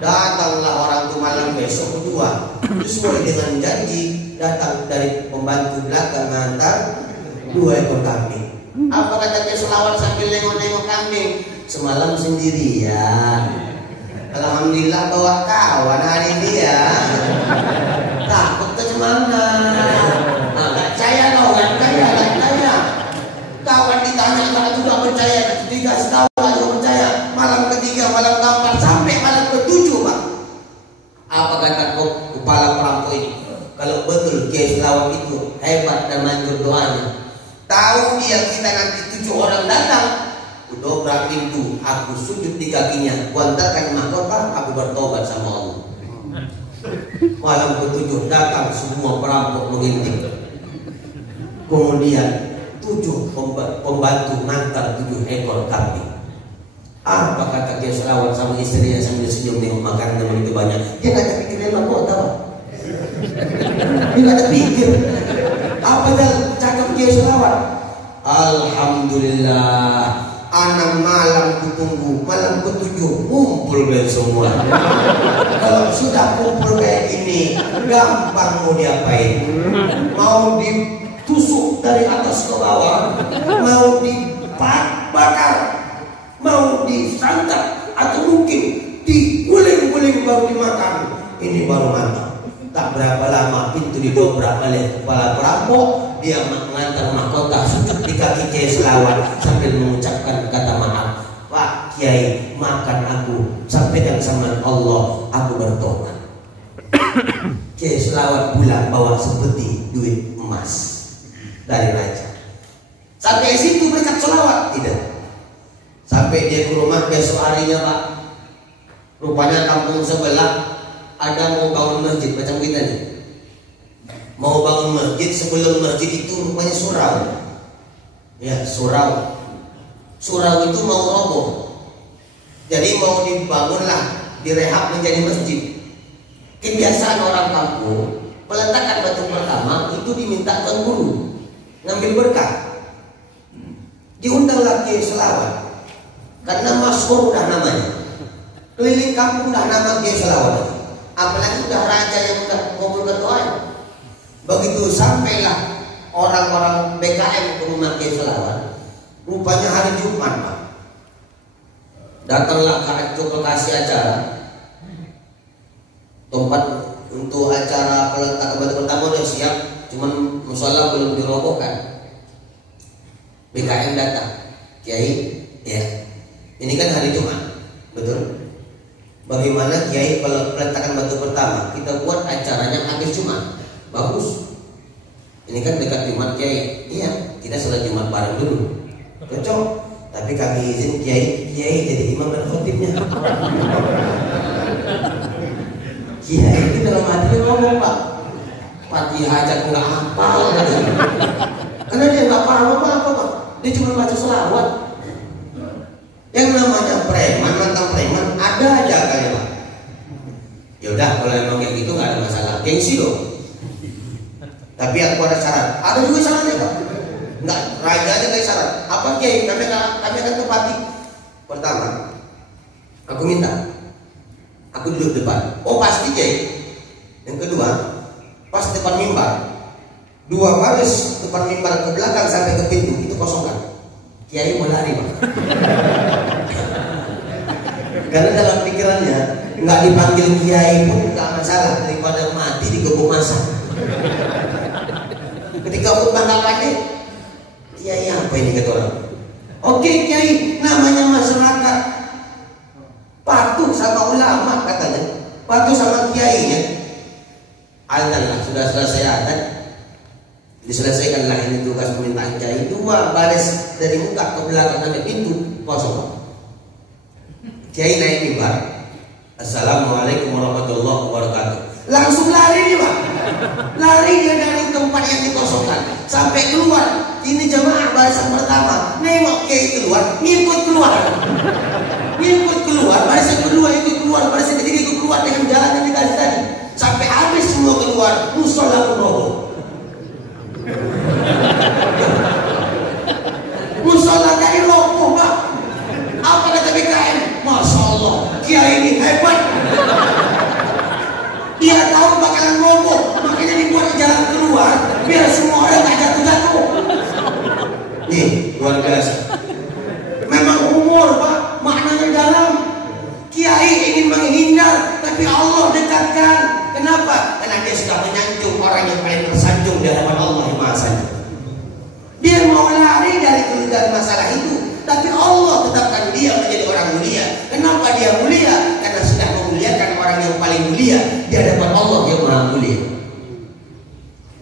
Datanglah orang itu malam besok kedua. Sesuai dengan janji datang dari pembantu belakang ngantar 2 ekor kambing. Apa kata dia selawat sambil nengok-nengok kambing? Semalam sendirian. Alhamdulillah bawa kawan hari ini ya. Takut ke mana? Nah, gak percaya kau, gak percaya. Kawan ditanya kalau juga percaya, dikasih tahu juga percaya. Malam ketiga, malam keempat, sampai malam ke-7 Pak. Apa kata kepala perampok ini? Kalau betul Kiai Selawat itu hebat dan manjur doanya. Tahu dia kita nanti 7 orang datang. Kudobrak pintu, aku sujud di kakinya, kuantarkan mahkota, aku bertobat sama Allah. Malam ke-7 datang semua perampok mengintip. Kemudian 7 pembantu ngantar 7 ekor kambing. Apa kata dia Selawat sama istrinya sambil senyum tengok makanan yang begitu banyak? Dia nggak ada pikirin apa tahu? Dia nggak ada pikir. Apa dah cakap dia Selawat? Alhamdulillah. Anak malam kutunggu, malam ke-7 ngumpul semua. Kalau sudah kumpul kayak ini, gampang mau diapain? Mau ditusuk dari atas ke bawah, mau dibakar, mau disantap, atau mungkin diguling-guling baru dimakan. Ini baru mantap. Tak berapa lama pintu didobrak oleh kepala perampok. Dia mengantar mahkota sujud di kaki Kiai Selawat sambil mengucapkan kata maaf. Pak Kiai, makan aku, sampaikan sama Allah, aku bertobat. Kiai Selawat pulang bawa sepeti duit emas dari raja. Sampai situ berkat selawat? Tidak. Sampai dia ke rumah besok harinya Pak, rupanya kampung sebelah ada mau bangun masjid macam kita nih. Mau bangun masjid, sebelum masjid itu rupanya surau. Ya, surau. Surau itu mau roboh. Jadi mau dibangunlah, direhab menjadi masjid. Kebiasaan orang kampung, peletakan batu pertama itu diminta tuan guru ngambil berkah. Diundanglah Kiai Selawat. Karena masyhur udah namanya. Keliling kampung udah nama Kiai Selawat. Apalagi udah raja yang udah ngumpulkan doa. Begitu sampailah orang-orang BKM ke rumah Kiai Selawat. Rupanya hari Jumat Pak. Datanglah ke lokasi acara. Tempat untuk acara peletakan batu pertama udah siap, cuman musola belum dirobohkan. BKM datang. Kiai, ya. Ini kan hari Jumat, betul? Bagaimana Kiai kalau peletakan batu pertama kita buat acaranya habis Jumat? Bagus. Ini kan dekat Jumat Kiai. Iya, kita sholat Jumat bareng dulu. Cocok. Tapi kami izin Kiai jadi imam dan khotibnya. Kiai itu dalam hatinya ngomong Pak, Fatihah aja nggak hafal. Karena dia nggak paham apa-apa Pak. Dia cuma baca selawat. Yang namanya preman, mantan preman ada aja kali Pak. Ya udah kalau emang kayak gitu nggak ada masalah, gengsi loh. Tapi aku ada syarat. Ada juga syaratnya Pak. Nggak raja aja kayak syarat. Apa Kiai? Kami akan tepati. Pertama, aku minta, aku duduk depan. Oh pasti Kiai. Yang kedua, pas depan mimbar, 2 baris depan mimbar ke belakang sampai ke pintu itu kosongkan. Kiai mau lari Pak. Karena dalam pikirannya nggak dipanggil Kiai pun nggak masalah, daripada mati digebuk masak. Ketika khutbah nggak pakai Kiai apa ini kata orang? Oke Kiai, namanya masyarakat patuh sama ulama katanya, patuh sama kiainya. Azan lah, sudah selesai azan, diselesaikanlah ini tugas permintaan Kiai. 2 baris dari muka ke belakang sampai pintu kosong. Kiai naik mimbar, Assalamualaikum warahmatullahi wabarakatuh. Langsung lari nih Pak. Lari dia dari tempat yang dikosongkan sampai keluar. Ini jemaah barisan pertama. Nengok Kiai keluar, ngikut keluar. Ngikut keluar, barisan kedua ikut keluar, barisan ketiga ikut keluar. keluar dengan jalan yang dikasih tadi. Sampai habis semua keluar, musola pun roboh. Musola dari roboh, Pak. Apa kata BKM? Masya Allah, kiai ini hebat. Dia tahu bakalan roboh, makanya dibuat jalan keluar biar semua orang tak jatuh-jatuh. Nih, luar biasa. Memang umur, Pak, maknanya dalam. Kiai ingin menghindar, tapi Allah dekatkan. Kenapa? Karena dia sudah menyanjung orang yang paling tersanjung di hadapan Allah yang Maha Sanjung. Dia mau lari dari masalah itu, tapi Allah tetapkan dia menjadi orang mulia. Kenapa dia mulia? Karena sudah memuliakan orang yang paling mulia di hadapan Allah yang Maha Mulia.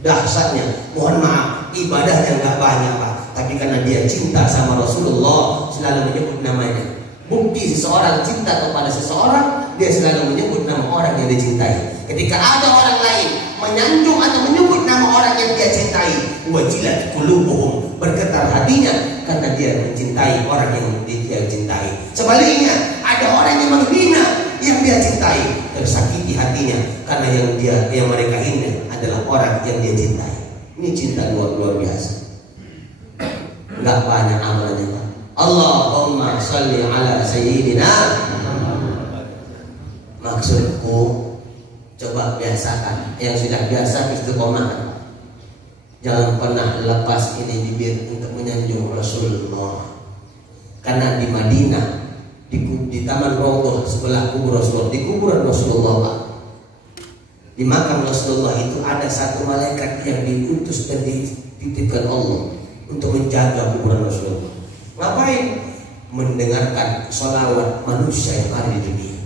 Dahsyatnya, mohon maaf, ibadahnya nggak banyak, Pak, tapi karena dia cinta sama Rasulullah, selalu menyebut namanya. Bukti seseorang cinta kepada seseorang, dia selalu menyebut nama orang yang dicintai. Ketika ada orang lain menyanjung atau menyebut nama orang yang dia cintai, wajilat qulubuhum, bergetar hatinya karena dia mencintai orang yang dia cintai. Sebaliknya, ada orang yang menghina yang dia cintai, tersakiti hatinya karena yang mereka hina adalah orang yang dia cintai. Ini cinta luar biasa. Enggak banyak amalannya, Pak. Allahumma sholli ala sayyidina. Maksudku, coba biasakan yang sudah biasa istiqomah. Jangan pernah lepas ini bibir untuk menyanjung Rasulullah. Karena di Madinah, di Taman Raudhah sebelah kubur Rasulullah, di kuburan Rasulullah, Pak, di makam Rasulullah itu ada satu malaikat yang diutus dan dititipkan Allah untuk menjaga kuburan Rasulullah. Ngapain? Mendengarkan sholawat manusia yang ada di dunia.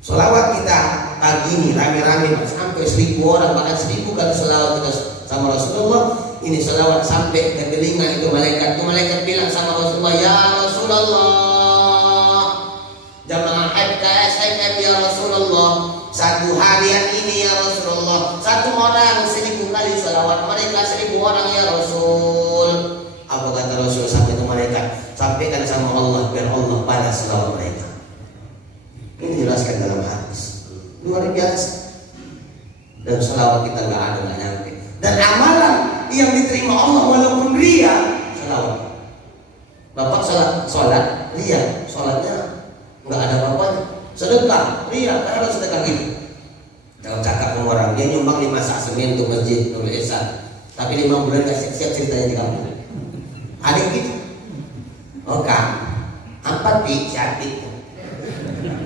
Sholawat kita pagi ini rame-rame sampai 1000 orang, bahkan 1000 kali sholawat kita sama Rasulullah. Ini sholawat sampai ke telinga itu malaikat. Itu malaikat bilang sama Rasulullah, ya Rasulullah, jamaah FKSMM ya Rasulullah, satu harian ini ya Rasulullah, satu orang 1000 kali sholawat, mereka 1000 orang ya Rasul. Apa kata Rasul sampai itu malaikat? Sampaikan sama Allah biar Allah balas sholawat mereka. Ini jelaskan dalam hadis. Luar biasa. Dan sholawat kita nggak ada, nggak nyampe. Dan amalan yang diterima Allah walaupun ria, sholawat. Bapak sholat ria, sholatnya nggak ada apa-apanya. Sedekah ria, karena ada sedekah gitu. Jangan cakap sama orang, dia nyumbang 5 sak semen untuk masjid Nurul Ihsan, tapi 5 bulan nggak siap-siap ceritanya di kampung. Ada gitu. Oh Kang, apa siatik?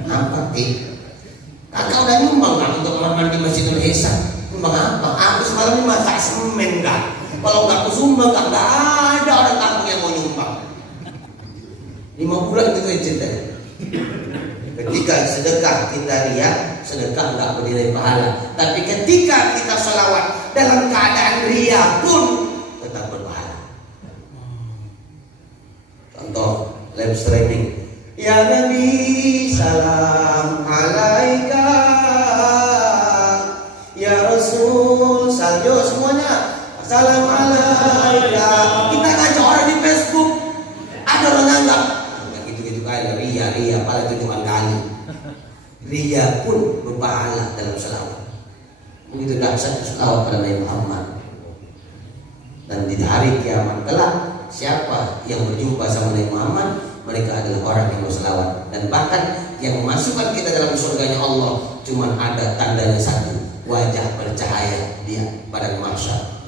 Apa kakak udah nyumbang kan untuk kamar mandi Masjidul Ihsan? Nyumbang apa? Aku semalam 5 sak semen kan. Kalau nggak aku sumbang kan nggak ada orang kampung yang mau nyumbang. 5 bulan itu ceritanya. Ketika sedekah kita riak, sedekah nggak bernilai pahala. Tapi ketika kita sholawat dalam keadaan riak pun tetap berpahala. Contoh live streaming. Ya Nabi salam alaika, ya Rasul saljo, semuanya salam alaika. Kita ngajak orang di Facebook, ada orang nganggap gitu-gitu kayak ria pahala tujuan kali. Ria pun berpahala dalam selawat. Begitu dahsyat selawat pada Nabi Muhammad. Dan di hari kiamat kelak, siapa yang berjumpa sama Nabi Muhammad, mereka adalah orang yang berselawat. Dan bahkan yang memasukkan kita dalam surganya Allah cuma ada tandanya satu, wajah bercahaya dia pada mahsyar.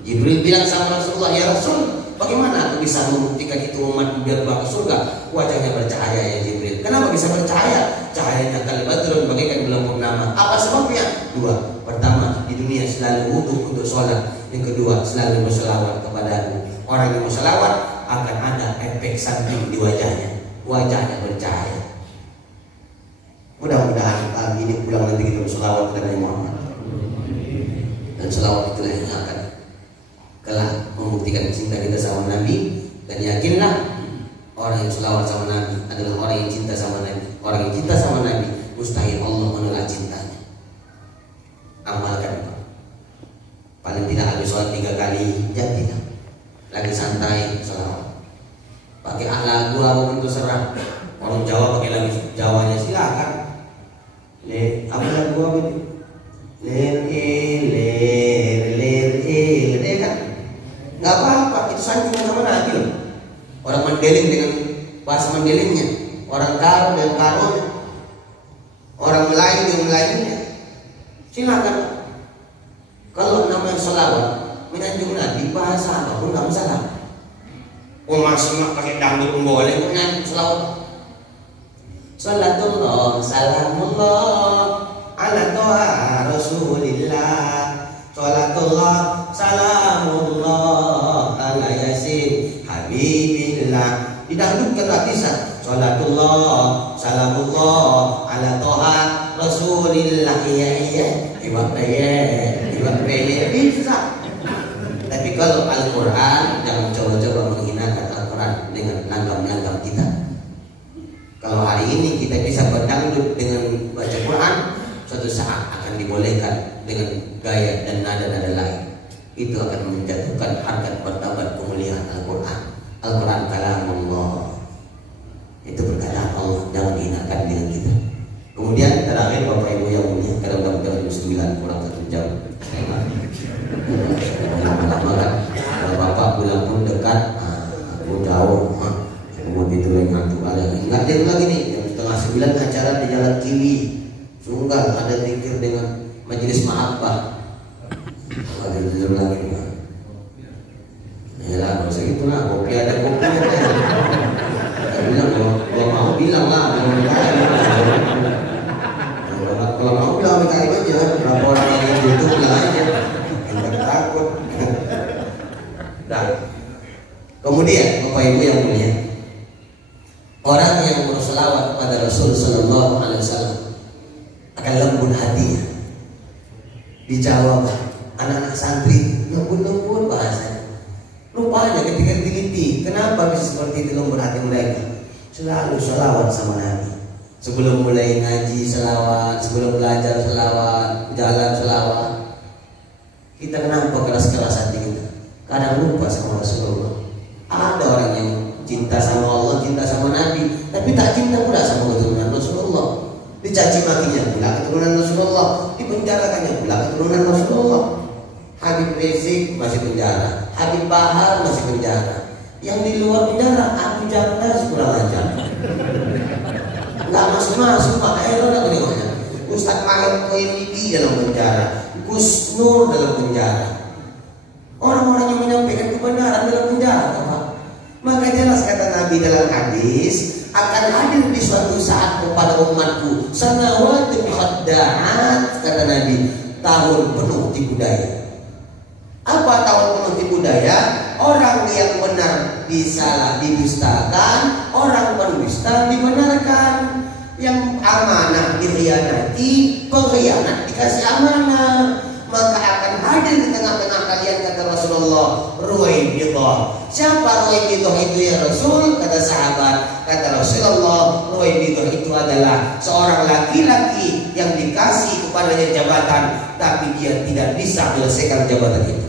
Jibril bilang sama Rasulullah, ya Rasul, bagaimana aku bisa membuktikan itu umat biar ke surga? Wajahnya bercahaya ya Jibril. Kenapa bisa bercahaya? Cahayanya kalibatul bagaikan bulan purnama. Apa sebabnya? 2. Pertama, di dunia selalu wudu untuk sholat. Yang kedua, selalu berselawat kepada orang yang berselawat, akan ada efek samping di wajahnya. Wajahnya bercahaya. Mudah-mudahan pagi ini pulang nanti kita berselawat kepada Nabi Muhammad. Dan selawat itulah yang akan kelak membuktikan cinta kita sama Nabi. Dan yakinlah, orang yang selawat sama Nabi adalah orang yang cinta sama Nabi. Orang yang cinta sama Nabi, mustahil Allah menolak cintanya. Amalkan, Pak. Paling tidak habis sholat 3 kali, jadilah. Lagi santai, selawat. Pakai lagu apapun terserah. Orang Jawa pakai lagu Jawanya silakan. apa lagu apa itu? Ler kan? Nggak apa-apa, itu sanjungan sama Nabi loh. Orang Mandeling dengan bahasa Mandelingnya, orang Karo dengan Karonya, orang Melayu dengan Melayunya. Silakan. Kalau namanya selawat menyanjung Nabi, bahasa apapun nggak masalah. Oh masih pakai dangdut boleh menyanjung selawat. Salatullah, salamullah ala toha Rasulillah. Salatullah, salamullah ala yasin habibillah. Didangdutkan nggak bisa. Salatullah, salamullah ala toha Rasulillah. Iya iwak bisa. Tapi kalau Al-Quran, jangan coba-coba menghinakan Al-Quran dengan langgam-langgam kita. Kalau hari ini kita bisa berdangdut dengan baca Quran, suatu saat akan dibolehkan dengan gaya dan nada-nada lain. Itu akan menjatuhkan harkat martabat kemuliaan Al-Quran. Al-Quran kalamullah. Itu perkataan Allah, jangan dihinakan dengan kita. Kemudian terakhir Bapak Ibu yang mulia, kalau jam 9 kurang 1 jam. Lama-lama kan, kalau Bapak pulang pun dekat, aku jauh. Kemudian itu lagi ngantuk ada. Ingat dia lagi nih, jam 8:30 acara di Jalan Kiwi. Sunggal ada zikir dengan majelis mahabbah. Ada zikir lagi nih. Ya lah, nggak usah gitu lah. Kopi ada kopi. Saya bilang kalau mau bilang lah, kalau mau bilang karim aja. Berapa orang yang YouTube bilang aja. Kita takut. Nah, kemudian Bapak Ibu yang mulia, orang yang berselawat kepada Rasul Sallallahu Alaihi Wasallam akan lembut hatinya. Dijawab anak-anak santri lembut-lembut bahasanya. Rupanya ketika teliti, kenapa bisa seperti itu lembut hati mereka? Selalu selawat sama Nabi. Sebelum mulai ngaji selawat, sebelum belajar selawat, jalan selawat. Kita kenapa keras-keras hati kita? Kadang lupa sama Rasulullah. Ada orang yang cinta sama Allah, cinta sama Nabi, tapi tak cinta pula sama keturunan Rasulullah. Dicaci makinya pula keturunan Rasulullah, dipenjarakannya pula keturunan Rasulullah. Habib Rizik masih penjara, Habib Bahar masih penjara. Yang di luar penjara, Abu Janda kurang ajar. Nggak masuk-masuk, Pak Heron apa gimana? Ustaz Malam Koylibi dalam penjara, Gus Nur dalam penjara. Orang-orang yang menyampaikan kebenaran dalam penjara, Pak. Maka jelas kata Nabi dalam hadis, akan hadir di suatu saat kepada umatku sanawatun khadda'at, kata Nabi, tahun penuh tipu daya. Apa tahun penuh tipu daya? Orang yang benar disalah didustakan, orang pendusta dibenarkan. Yang amanah dikhianati, pengkhianat dikasih amanah. Maka akan hadir di tengah-tengah kalian, kata Rasulullah, Ruwaibidah. Siapa Ruwaibidah itu ya Rasul? Kata sahabat, kata Rasulullah, Ruwaibidah itu adalah seorang laki-laki yang dikasih kepadanya jabatan, tapi dia tidak bisa menyelesaikan jabatan itu.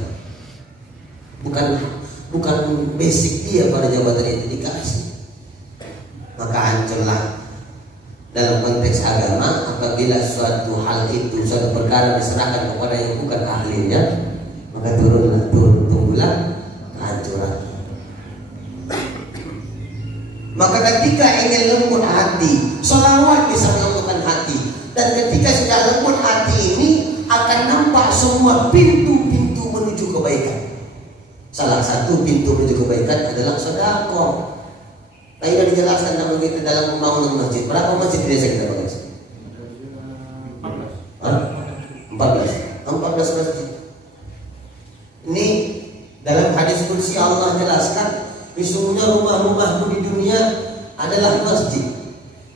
Bukan basic dia pada jabatan itu dikasih. Maka hancurlah. Dalam konteks agama, apabila suatu hal itu, suatu perkara diserahkan kepada yang bukan ahlinya, maka tunggulah kehancuran. Maka ketika ingin lembut hati, sholawat bisa melembutkan hati. Dan ketika sudah lembut hati ini, akan nampak semua pintu-pintu menuju kebaikan. Salah satu pintu menuju kebaikan adalah sedekah. Tadi sudah dijelaskan nama kita dalam pembangunan masjid. Berapa masjid di desa kita Pak? 14 masjid. Ini dalam hadis qudsi Allah jelaskan, sesungguhnya rumah-rumahku di dunia adalah masjid.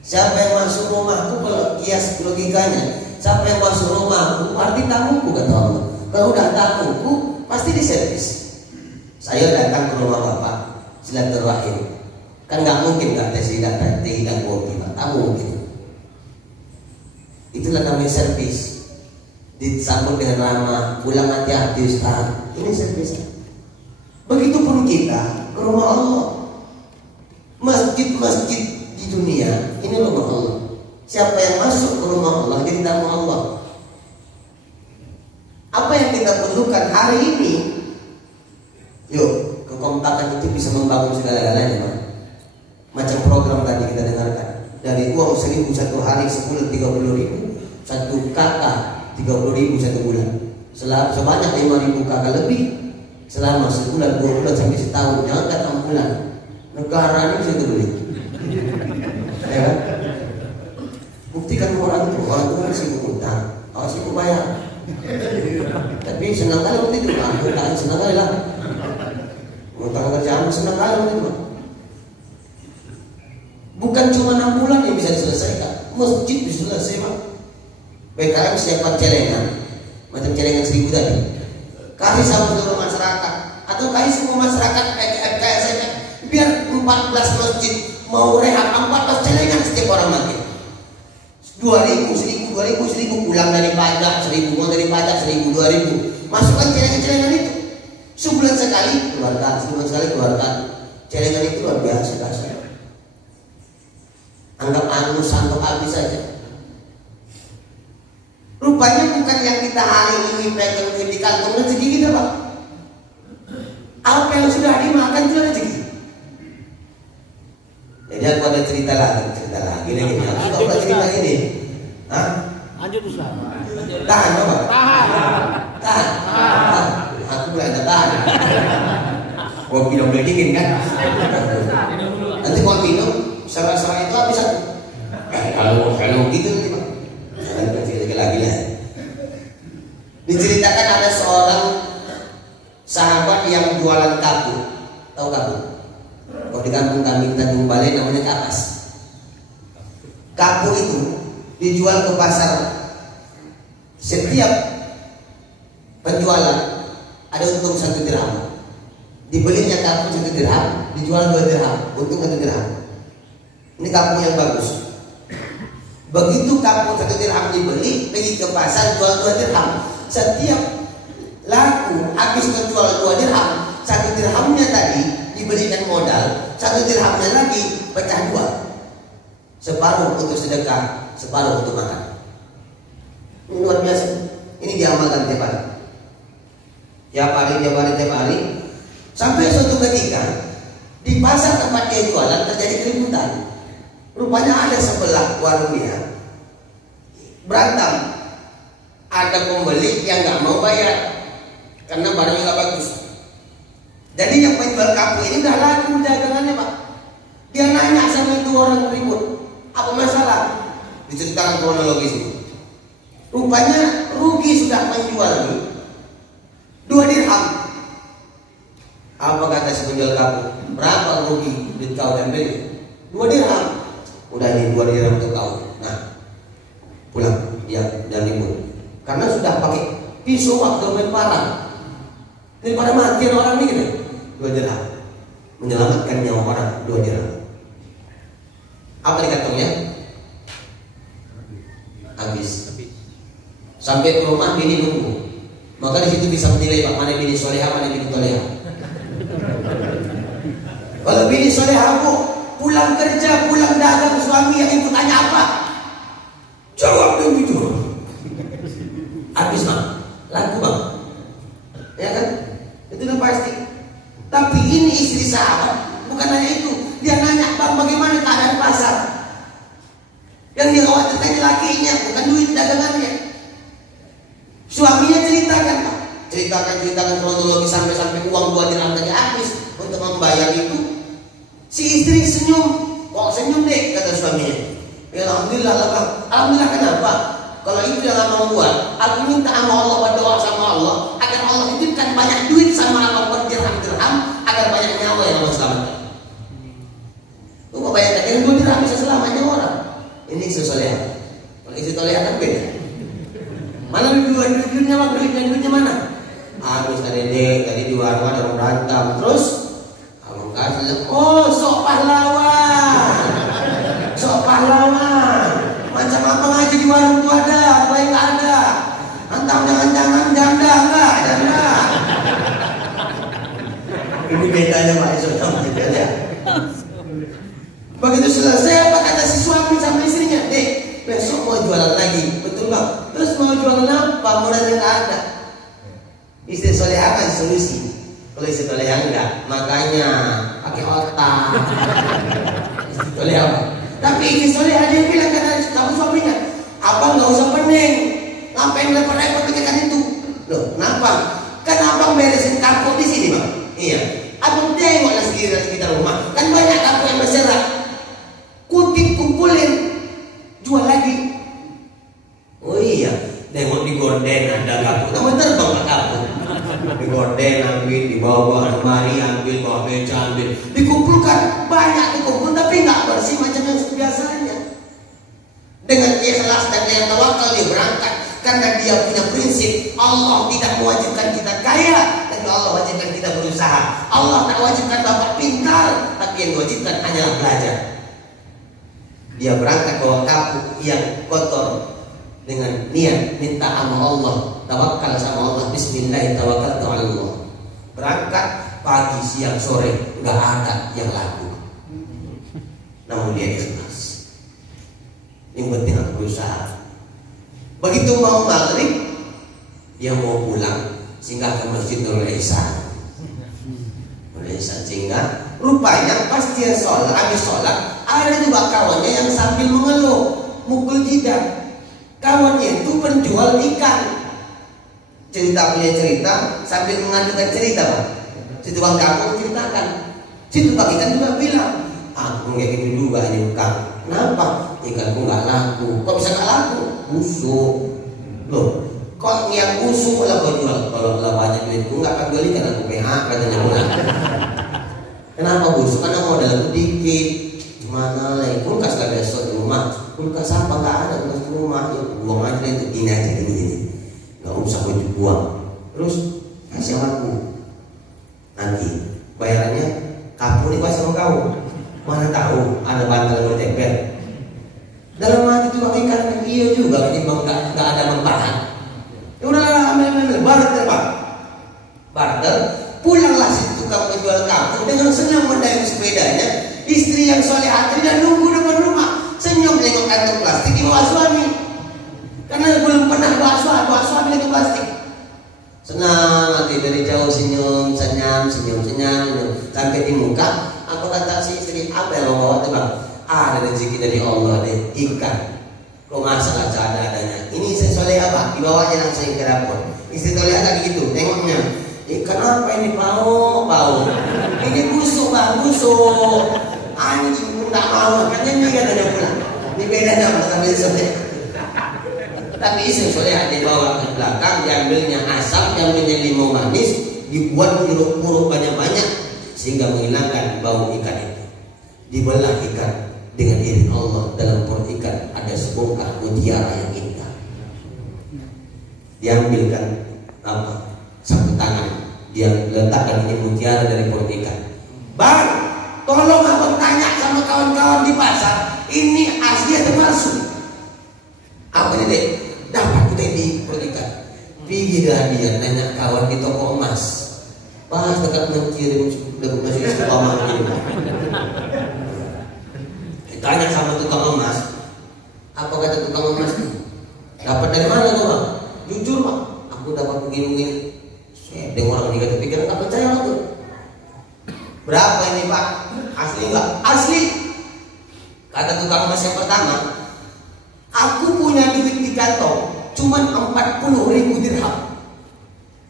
Siapa yang masuk rumahku, kalau kias logikanya, siapa yang masuk rumahku arti tamuku, kata Allah. Kalau udah tamuku pasti diservis. Saya datang ke rumah Bapak silaturahim. Kan nggak mungkin nggak teh dan kopi, Pak. Tak mungkin. Itulah namanya servis. Disambut dengan ramah, pulang hati-hati Ustaz. Ini servis. Begitupun kita ke rumah Allah. Masjid-masjid di dunia ini rumah Allah. Siapa yang masuk ke rumah Allah jadi ridhamu Allah. Apa yang kita perlukan hari ini? Yuk, kekompakan itu bisa membangun segala-galanya, Pak. Macam program tadi kita dengarkan. Dari uang 1.000 satu hari, sebulan 30.000, satu kakak 30.000 satu bulan. Sebanyak 5.000 kakak lebih selama sebulan, 2 bulan sampai setahun. Jangan kata 6 bulan. Negara ini bisa beli. Ya kan? Buktikan orang itu masih mengutang, masih bayar. Tapi senang kali waktu itu, senang kali lah. Utang kerjaan senang kali waktu itu. Bukan cuma 6 bulan yang bisa diselesaikan, masjid bisa selesai, Pak. PKM siapkan celengan, macam celengan 1.000 tadi. Kasih sama seluruh masyarakat, atau kasih semua masyarakat PKM, biar 14 masjid mau rehab 14 celengan setiap orang mati. 2.000, 1.000 pulang dari pajak, 1.000 pulang dari pajak, 1.000, 2.000. Masukkan celengan-celengan itu. Sebulan sekali keluarkan, sebulan sekali keluarkan. Celengan itu luar biasa kasar. Anggap angus, anggap habis saja. Rupanya bukan yang kita hari ini pegang di kantong rezeki kita, Pak. Apa yang sudah dimakan itu rezeki. Jadi aku ada cerita lagi lagi. Aku tahu cerita ini. Hah? Lanjut Ustaz. Tahan, Bapak. Tahan. Aku berada tahan. Kopi dong dingin kan? Nanti kalau minum serat-serat itu habis aku. Kalau gitu nanti, Pak. Jangan cerita lagi lah. Diceritakan ada seorang sahabat yang jualan kapur. Tahu kapur? Kalau di kampung kami Tanjung Balai namanya kapas. Kapur itu dijual ke pasar. Setiap penjualan ada untung 1 dirham. Dibelinya kapur 1 dirham, dijual 2 dirham, untung 1 dirham. Ini kapur yang bagus. Begitu kapur 1 dirham dibeli, pergi ke pasar jual 2 dirham. Setiap laku habis menjual 2 dirham, 1 dirhamnya tadi diberikan modal, 1 dirhamnya lagi pecah 2. Separuh untuk sedekah, separuh untuk makan. Ini luar biasa. Ini diamalkan tiap hari. Tiap hari. Sampai suatu ketika di pasar tempat dia jualan terjadi keributan. Rupanya ada sebelah warung dia berantem. Ada pembeli yang nggak mau bayar karena barangnya nggak bagus. Jadi yang penjual kapur ini udah laku dagangannya, Pak. Dia nanya sama itu orang ribut, apa masalah? Diceritakan kronologis itu. Rupanya rugi sudah menjual 2 dirham. Apa kata si penjual kapur? Berapa rugi duit kau dan beli? 2 dirham. Udah nih 2 dirham untuk kau. Nah, pulang dia dan ribut. Karena sudah pakai pisau waktu main parang. Daripada mati orang ini gitu. 2 dirham. Menyelamatkan nyawa orang 2 dirham. Apa di kantongnya? Habis. Sampai ke rumah bini nunggu. Maka di situ bisa menilai, Pak, mana bini soleha, mana bini toleha. Kalau bini soleha, Bu, pulang kerja, pulang dagang, suami yang ibu tanya apa? Jawab dong gitu. Habis, Bang. Laku, Bang. Ya kan? Itu udah pasti. Tapi ini istri sahabat, bukan hanya itu. Dia nanya, Bang, bagaimana keadaan pasar? Yang dia khawatirkan lakinya, bukan duit dagangannya. Suaminya ceritakan, Pak. Ceritakan kronologi sampai uang 2 dirham tadi habis untuk membayar itu. Si istri senyum. Kok senyum deh, kata suaminya. Ya alhamdulillah lah, Bang. Alhamdulillah kenapa? Kalau itu yang abang buat, aku minta sama Allah, berdoa sama Allah agar Allah titipkan banyak duit sama abang dirham-dirham agar banyak nyawa yang Allah selamatkan. Lu mau bayangkan, yang 2 dirham bisa selamatnya orang. Ini istri soleha. Kalau istri soleha kan beda. Mana duitnya, Bang? Duitnya mana? Habis tadi di warung ada orang berantem. Terus abang kasih, oh sok pahlawan. Macam apa aja di warung itu ada, apa yang nggak ada. Antam jangan janda enggak. Ini bedanya, Pak Iso, ya. Begitu selesai, apa kata si suami sama istrinya? Dek, besok mau jualan lagi, betul Bang? apa, modalnya nggak ada. Istri soleha kan solusi. Kalau istri soleha enggak, makanya pakai otak. Istri soleha apa? Tapi istri soleha dia bilang karena sama suaminya, abang nggak usah pening, ngapain repot-repot pikirkan itu? Loh, kenapa? Kan abang beresin karpet di sini bang. Iya. Abang tengoklah sekitar rumah, kan banyak karpet yang berserak. Kutip kumpulin, jual lagi. Oh iya, tengok di gorden ada karpet, kamu terbang ke karpet. Di gorden ambil, di bawah lemari ambil, bawah meja ambil, dikumpulkan banyak dikumpul tapi nggak bersih macam yang biasanya. Dengan ikhlas dan yang tawakal dia berangkat karena dia punya prinsip Allah tidak mewajibkan kita kaya, tapi Allah wajibkan kita berusaha. Allah tak wajibkan bapak pintar, tapi yang diwajibkan hanyalah belajar. Dia berangkat bawa kapuk yang kotor dengan niat minta sama Allah, tawakal sama Allah, bismillah tawakkaltu ala Allah. Berangkat pagi, siang, sore nggak ada yang laku, namun dia ikhlas. Yang penting aku berusaha. Begitu mau maghrib, dia mau pulang, singgah ke masjid Nurul Ihsan. Sehingga rupanya pas dia sholat, habis sholat, ada juga kawannya yang sambil mengeluh, mukul jidat. Kawannya itu penjual ikan. Cerita punya cerita sambil mengajukan cerita, Pak. Situ bang kampung ceritakan. Situ bang ikan juga bilang, aku nggak gitu juga ini Kang. Kenapa? Ikanku nggak laku. Kok bisa nggak laku? Busuk. Loh, kok yang busuk malah kau jual? Kalau banyak duitku nggak akan jual ikan, aku PH katanya pulang. Kenapa busuk? Karena modal dikit. Gimana lah? Kulkas gak besok di rumah. Kulkas apa nggak ada kulkas di rumah? Ya, buang aja itu ini aja gini. Nggak usah kau buang. Terus kasih aku. Nanti bayarannya kamu nih pas sama kau. Mana tahu ada bantal yang bertempel. Dalam hati tukang ikan iya juga ketimbang nggak ada mentahan. Ya udahlah ambil barter Pak. Barter. Pulanglah si tukang penjual kampung dengan senang mendayung sepedanya. Istri yang solehah dan nunggu depan rumah, senyum nengok kantong plastik di bawah suami. Karena belum pernah bawa suami kantong plastik. Senang nanti dari jauh senyum sampai di muka. Aku kata si istri, apa yang lo bawa tuh bang? Ada rezeki dari Allah deh, ikan. Kok masalah seadanya. Ini saya solehah Pak, dibawanya langsung ke dapur. Istri solehah lagi gitu, tengoknya. Ikan apa ini bau? Ini busuk bang, busuk. Anjing pun tak mau, kan ini katanya pulang. Ini bedanya Pak sambil soleh. Tapi istri solehah dibawa ke belakang, diambilnya asam, diambilnya limau manis, dibuat muruk-muruk banyak-banyak sehingga menghilangkan bau ikan itu. Dibelah ikan dengan izin Allah, dalam perut ikan ada sebongkah mutiara yang indah. Diambilkan sapu tangan, dia letakkan ini mutiara dari perut ikan. Bang, tolong abang tanya sama kawan-kawan di pasar, ini asli atau palsu? Apa ini dek? Dapat kita di perut ikan. Pergi dia nanya kawan di toko emas. Pas dekat menkirim masih istiqomah ini. Ditanya sama tukang emas, apa kata tukang emas? Dapat dari mana tuh bang? Jujur bang, aku dapat begini. Dengan orang dikata pikiran tak percaya aku. Berapa ini Pak? Asli enggak? Asli. Kata tukang emas yang pertama, aku punya duit di kantong cuman 40.000 dirham.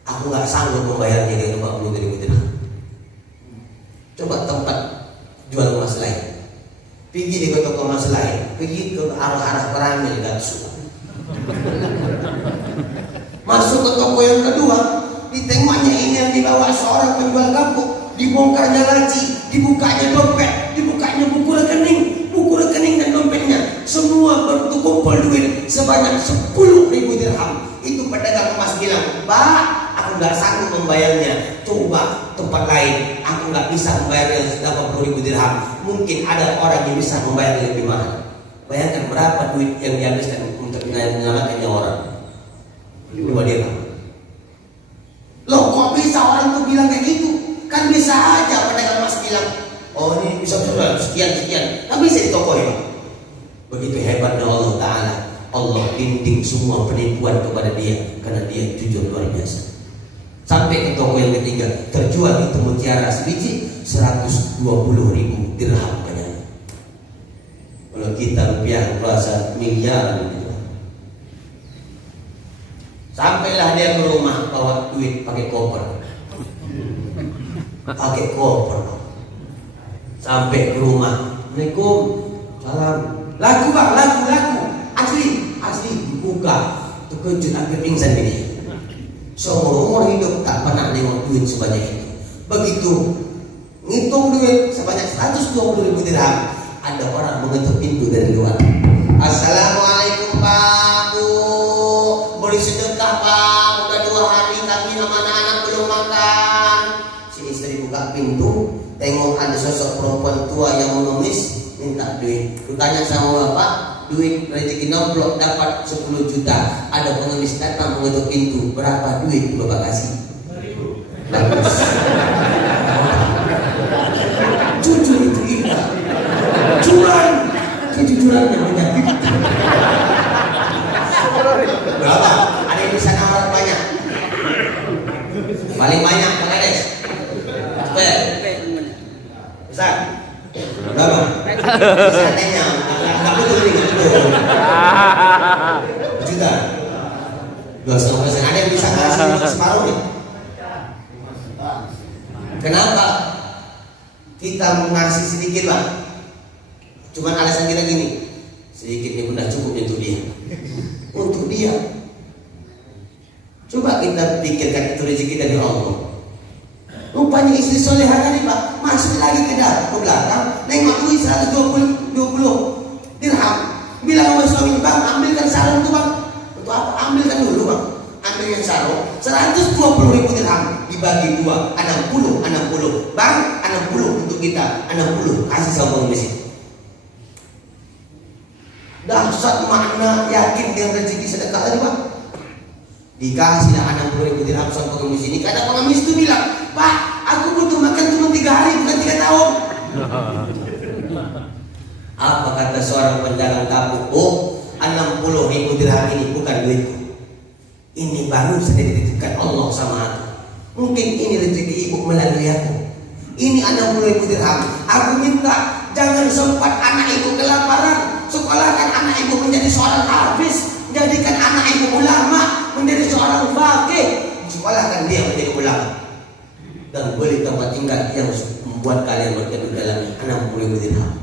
Aku nggak sanggup membayarnya dengan 40.000 dirham. Coba tempat jual emas lain. Pergi di toko emas lain, pergi ke arah-arah Peramil Gatsu. Masuk ke toko yang kedua, ditengoknya ini yang dibawa seorang penjual kampung, dibongkarnya laci, dibukanya dompet, dibukanya buku rekening dan dompetnya, semua berkumpul duit sebanyak 10.000 dirham. Itu pedagang emas bilang, Pak, aku nggak sanggup membayarnya. Coba tempat lain, aku nggak bisa membayarnya 80.000 dirham. Mungkin ada orang yang bisa membayar lebih mahal. Bayangkan berapa duit yang dihabiskan untuk menyelamatkan nyawa orang. 2 dirham. Loh, kok bisa orang tuh bilang kayak gitu? Kan bisa aja pedagang emas bilang, oh ini bisa sekian, tapi bisa di toko ya. Begitu hebatnya Allah Ta'ala. Allah dinding semua penipuan kepada dia karena dia jujur luar biasa. Sampai ke toko yang ketiga, terjual itu mutiara sebiji 120.000 dirham banyak. Kalau kita rupiah berasa miliar gitu. Sampailah dia ke rumah bawa duit pakai koper. Pakai koper. Sampai ke rumah, Assalamualaikum, salam. Laku bang, laku. Asli dibuka. Terkejut hampir pingsan ini. Seumur hidup tak pernah nengok duit sebanyak itu. Begitu ngitung duit sebanyak 120.000 dirham, ada orang mengetuk pintu dari luar. Assalamualaikum Pak, Bu, boleh sedekah Pak? Udah 2 hari kami sama anak-anak belum makan. Si istri buka pintu, tengok ada sosok perempuan tua yang mengemis, minta duit. Kutanya sama bapak, duit rezeki nomplok dapat 10 juta. Ada pengemis datang mengetuk pintu, berapa duit bapak kasih? Bagus. Jujur itu indah. Curang, kejujuran yang menyakiti. Berapa? Ada yang bisa nawar banyak? Paling banyak Pak Kades. Cepet. Besar. Berapa? Bisa tanya. Nggak betul nih, nggak betul. Juta. 2,5%. Ada yang bisa kasih separuh nih? Kenapa kita ngasih sedikit Pak? Cuman alasan kita gini, sedikit ini pun dah cukup untuk dia. Untuk dia. Coba kita pikirkan itu rezeki dari Allah. Rupanya istri soleha tadi Pak masuk lagi ke belakang, nengok duit 120 dirham. Bilang sama suami, bang ambilkan sarung tuh bang. Untuk apa? Ambilkan dulu bang. Ambilkan sarung 120.000 dirham dibagi 2, 60. Bang 60 untuk kita, 60 kasih sama pengemis. Dahsyat makna yakin dengan rezeki sedekah tadi Pak. Dikasihlah 60.000 dirham sama pengemis ini. Karena pengemis itu bilang, Pak aku butuh makan cuma 3 hari bukan 3 tahun. Apa kata seorang penjaga kampung? Oh 60.000 dirham ini bukan duitku. Ini baru saja dititipkan Allah sama aku. Mungkin ini rezeki ibu melalui aku. Ini 60.000 dirham. Aku minta jangan sempat anak ibu kelaparan. Sekolahkan anak ibu menjadi seorang hafiz. Jadikan anak ibu ulama menjadi seorang faqih. Sekolahkan dia menjadi ulama. Dan beli tempat tinggal yang membuat kalian berteduh dalam 60.000 dirham.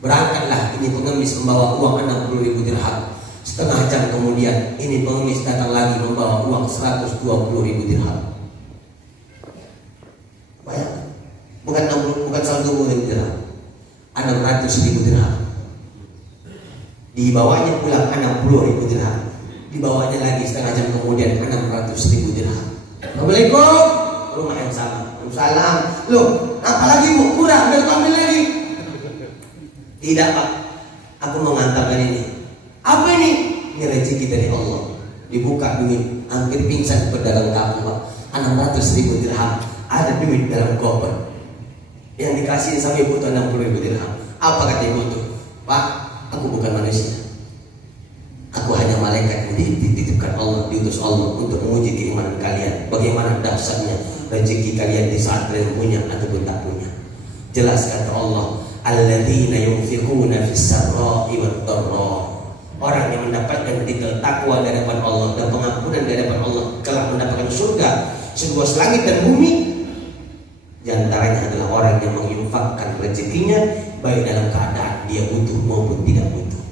Berangkatlah ini pengemis membawa uang 60.000 dirham. Setengah jam kemudian ini pengemis datang lagi membawa uang 120.000 dirham. Bayangkan, bukan 120.000 dirham, 600.000 dirham. Dibawanya pulang 60.000 dirham. Dibawanya lagi setengah jam kemudian 600.000 dirham. Assalamualaikum. Rumah yang sama. Waalaikumsalam. Loh, apalagi Bu? Kurang, biar ambil lagi. Tidak Pak, aku mau ngantarkan ini. Apa ini? Ini rezeki dari Allah. Dibuka duit, hampir pingsan pedagang kampung Pak. 600.000 dirham. Ada duit dalam koper. Yang dikasih sama ibu itu 60.000 dirham. Apa kata ibu itu? Pak, aku bukan manusia. Aku hanya malaikat yang dititipkan Allah, diutus Allah untuk menguji keimanan kalian. Bagaimana dahsyatnya rezeki kalian di saat kalian punya ataupun tak punya. Jelas kata Allah, alladzina yunfiquna fis sarra'i wad dharra. Orang yang mendapatkan titel takwa di hadapan Allah dan pengampunan di hadapan Allah kelak mendapatkan surga seluas langit dan bumi. Di antaranya adalah orang yang menginfakkan rezekinya baik dalam keadaan dia butuh maupun tidak butuh.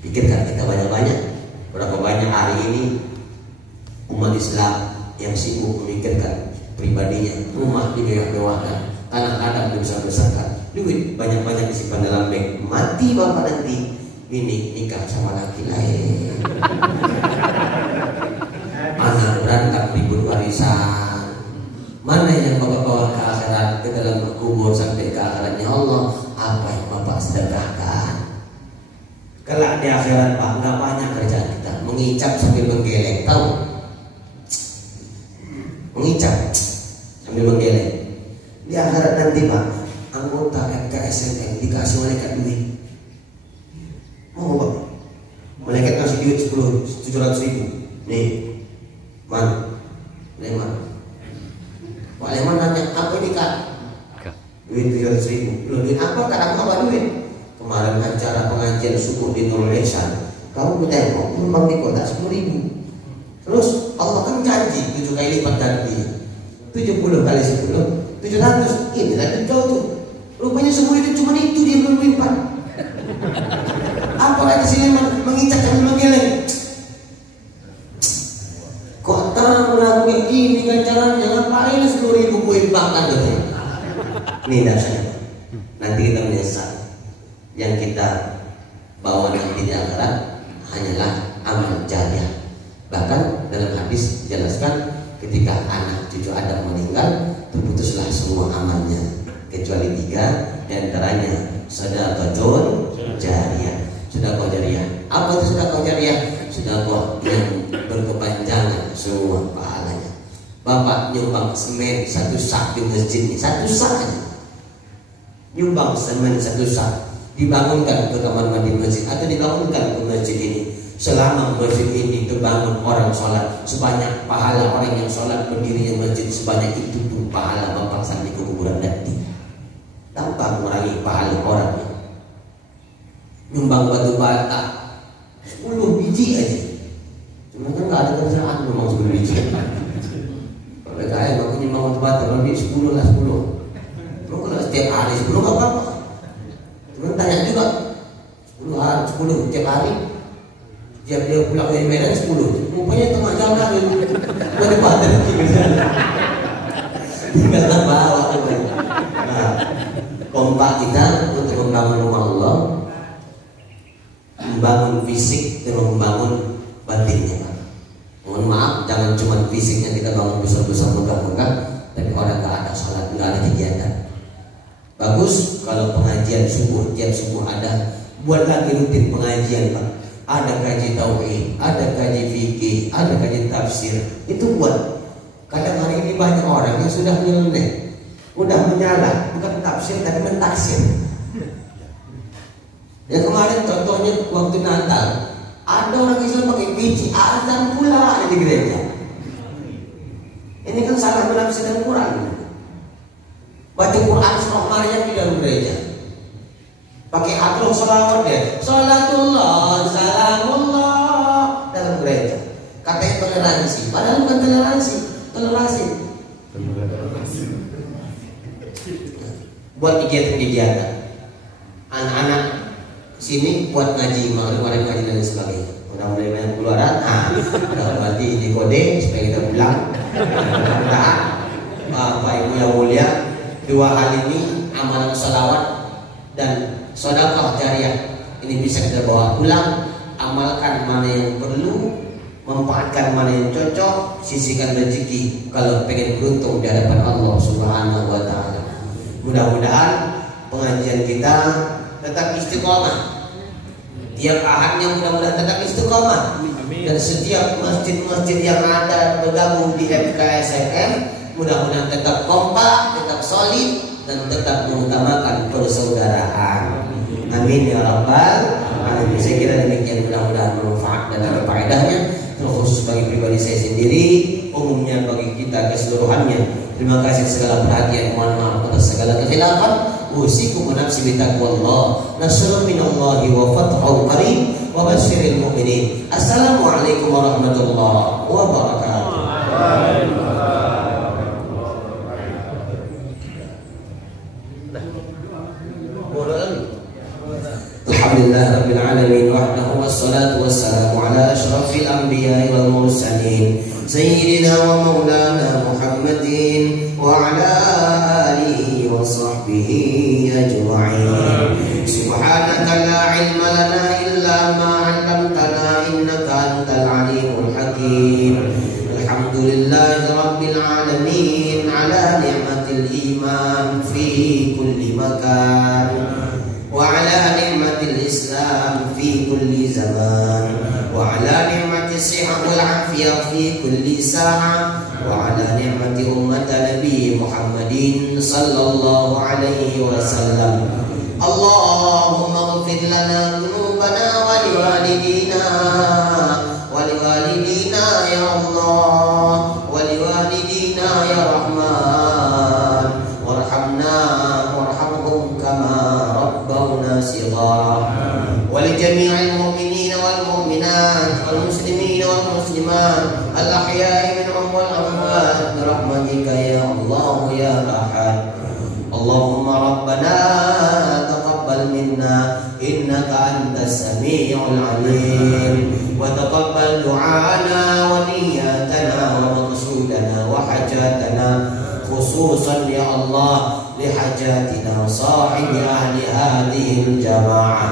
Pikirkan kita banyak-banyak. Berapa banyak hari ini umat Islam yang sibuk memikirkan pribadinya, rumah dimewah-mewahkan, tanah-tanah dibesar-besarkan, duit banyak-banyak disimpan dalam bank. Mati bapak nanti, ini nikah sama laki lain, anak berantem ribut warisan. Mana yang bapak bawa ke akhirat, ke dalam kubur sampai ke akhiratnya Allah? Apa yang bapak sedekahkan? Kelak di akhirat Pak, nggak banyak kerjaan kita, mengicap sambil menggeleng, tahu? Mengicap sambil menggeleng. Di akhirat nanti Pak, anggota MKSMM dikasih malaikat duit. Mau Pak? Malaikat ngasih duit duit 700.000. Nih, man, Leman. Pak Leman nanya, apa ini Kak? Duit 700.000. Loh, duit apa Kak? Aku apa duit? Kemarin acara pengajian subuh di Nurul Ihsan, kamu bertengok, memang di kota 10.000. Terus Allah kan janji 7 kali lipat dari dia. 70 kali 10, 700. Ini lagi jauh tuh. Rupanya semua itu cuma itu dia belum lipat. Apa kata sini menginjak dan menggeleng? Kok tahu lagu kayak gini kan caranya? Ngapain 10.000 gue infakkan gitu? Ini dasarnya. Nanti kita menyesal. Yang kita bawa nanti di akhirat hanyalah amal jariah. Bahkan dalam hadis dijelaskan ketika anak cucu Adam meninggal, terputuslah semua amalnya kecuali 3, diantaranya sedekahun jariyah. Sedekah jariyah. Apa itu sedekah jariyah? Sedekah yang berkepanjangan semua pahalanya. Bapak nyumbang semen 1 sak di masjid ini, 1 sak aja. Nyumbang semen 1 sak, dibangunkan ke kamar mandi masjid atau dibangunkan ke masjid ini. Selama masjid ini terbangun orang sholat, sebanyak pahala orang yang sholat berdiri di masjid, sebanyak itu pun pahala bapak sampai ke kuburan nanti, tanpa mengurangi pahala orangnya. Nyumbang batu bata 10 biji aja, cuma kan nggak ada kerjaan memang 10 biji. Kalau kayak aku nyumbang batu bata lebih 10 lah 10. Kalau setiap hari 10 nggak apa-apa. Cuma tanya juga 10 hari 10 setiap hari. Dia pulang dari Medan 10, rupanya tengah jalan buat dipaten tinggal bawa. Nah, kompak kita untuk membangun rumah Allah, membangun fisik dan membangun batinnya. Mohon maaf, jangan cuma fisiknya kita bangun besar-besar megah-megah, tapi orang nggak ada sholat, nggak ada kegiatan. Bagus kalau pengajian subuh, tiap subuh ada, buat lagi rutin pengajian Pak. Ada kaji tauhid, ada kaji fikih, ada kaji tafsir. Itu buat. Kadang hari ini banyak orang yang sudah nyeleneh, udah menyala, bukan tafsir tapi mentaksir. Ya kemarin contohnya waktu Natal, ada orang Islam pakai biji azan pula di gereja. Ini kan salah menafsirkan Quran. Baca Quran surah Maryam di dalam gereja. Pakai hadroh salawat ya, salatullah, salamullah dalam gereja. Katanya toleransi, padahal bukan toleransi. Buat kegiatan-kegiatan. Anak-anak sini buat ngaji, kemarin ngaji dan sebagainya. Mudah-mudahan banyak keluaran. Berarti di kode supaya kita pulang. Mudah-mudahan Bapak Ibu yang mulia, 2 hal ini amalan salawat dan sedekah jariyah ini bisa kita bawa pulang. Amalkan mana yang perlu, manfaatkan mana yang cocok, sisihkan rezeki kalau pengen beruntung di hadapan Allah Subhanahu wa taala. Mudah-mudahan pengajian kita tetap istiqomah. Tiap ahadnya mudah-mudahan tetap istiqomah. Dan setiap masjid-masjid yang ada bergabung di FKSFM mudah-mudahan tetap kompak, tetap solid, dan tetap mengutamakan persaudaraan. Amin ya rabbal alamin. Saya kira demikian, mudah-mudahan bermanfaat dan ada faedahnya, terkhusus bagi pribadi saya sendiri, umumnya bagi kita keseluruhannya. Terima kasih segala perhatian, mohon maaf atas segala kekhilafan. Usikum wa nafsi bitaqwallah. Nasrun minallahi wa fathun qarib wa basyiril mu'minin. Assalamualaikum warahmatullahi wabarakatuh. Alhamdulillah rabbil alamin wahdahu wassalatu wassalamu ala asyrafil anbiya'i wal mursalin sayyidina wa maulana Muhammadin wa ala alihi wa sahbihi ajma'in. Subhanaka la ilma lana illa ma 'allamtana innaka antal alimul hakim. Alhamdulillahi rabbil alamin ala ni'matil iman fi kulli makan وعلى نعمة الإسلام في كل زمان وعلى نعمة الصحة والعافية في كل ساعة وعلى نعمة أمة نبي محمد صلى الله عليه وسلم. اللهم اغفر لنا ذنوبنا ذنوبنا ولوالدينا يا الله ولوالدينا يا رحمن وارحمهم كما ربونا صغارا ولجميع المؤمنين والمؤمنات والمسلمين والمسلمات الأحياء منهم والأموات برحمتك يا الله يا أحد. اللهم ربنا تقبل منا إنك أنت السميع العليم وتقبل دعانا ونياتنا ومقصودنا وحاجاتنا خصوصا يا الله لحاجاتنا صاحب أهل هذه الجماعة.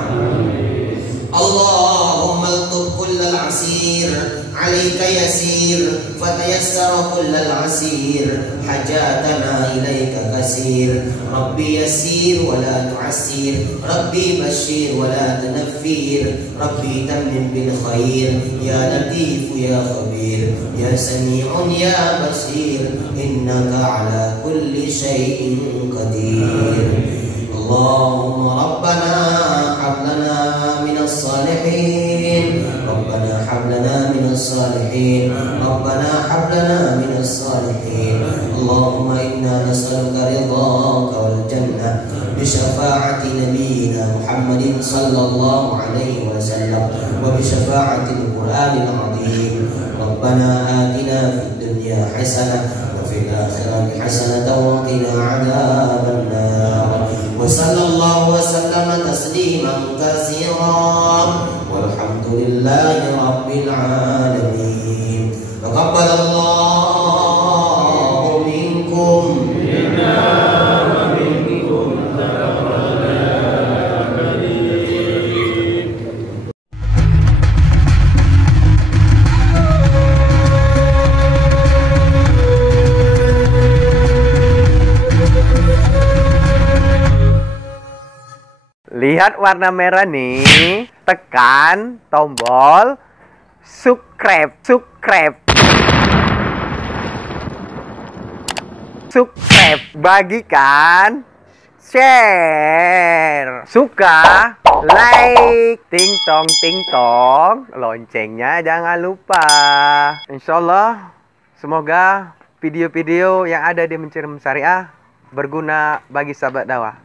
اللهم الطف كل العسير عليك يسير فتيسر كل العسير حاجاتنا إليك كثير. ربي يسير ولا تعسير ربي بشير ولا تنفير ربي تمم بالخير يا لطيف يا خبير يا سميع يا بصير إنك على كل شيء قدير. اللهم ربنا هب لنا من الصالحين ربنا هب لنا من الصالحين ربنا هب لنا من الصالحين. اللهم إنا نسألك رضاك والجنة بشفاعة نبينا محمد صلى الله عليه وسلم وبشفاعة القرآن العظيم. ربنا آتنا في الدنيا حسنة وفي الآخرة حسنة وقنا عذاب النار. وصلى الله وسلم تسليما كثيرا والحمد لله رب العالمين. تقبل الله منكم منا ومنكم Lihat warna merah nih, tekan tombol subscribe, bagikan, share, suka, like, ting tong, loncengnya jangan lupa. Insyaallah, semoga video-video yang ada di Mencium Syariah berguna bagi sahabat dakwah.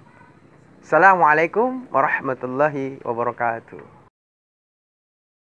Assalamualaikum warahmatullahi wabarakatuh.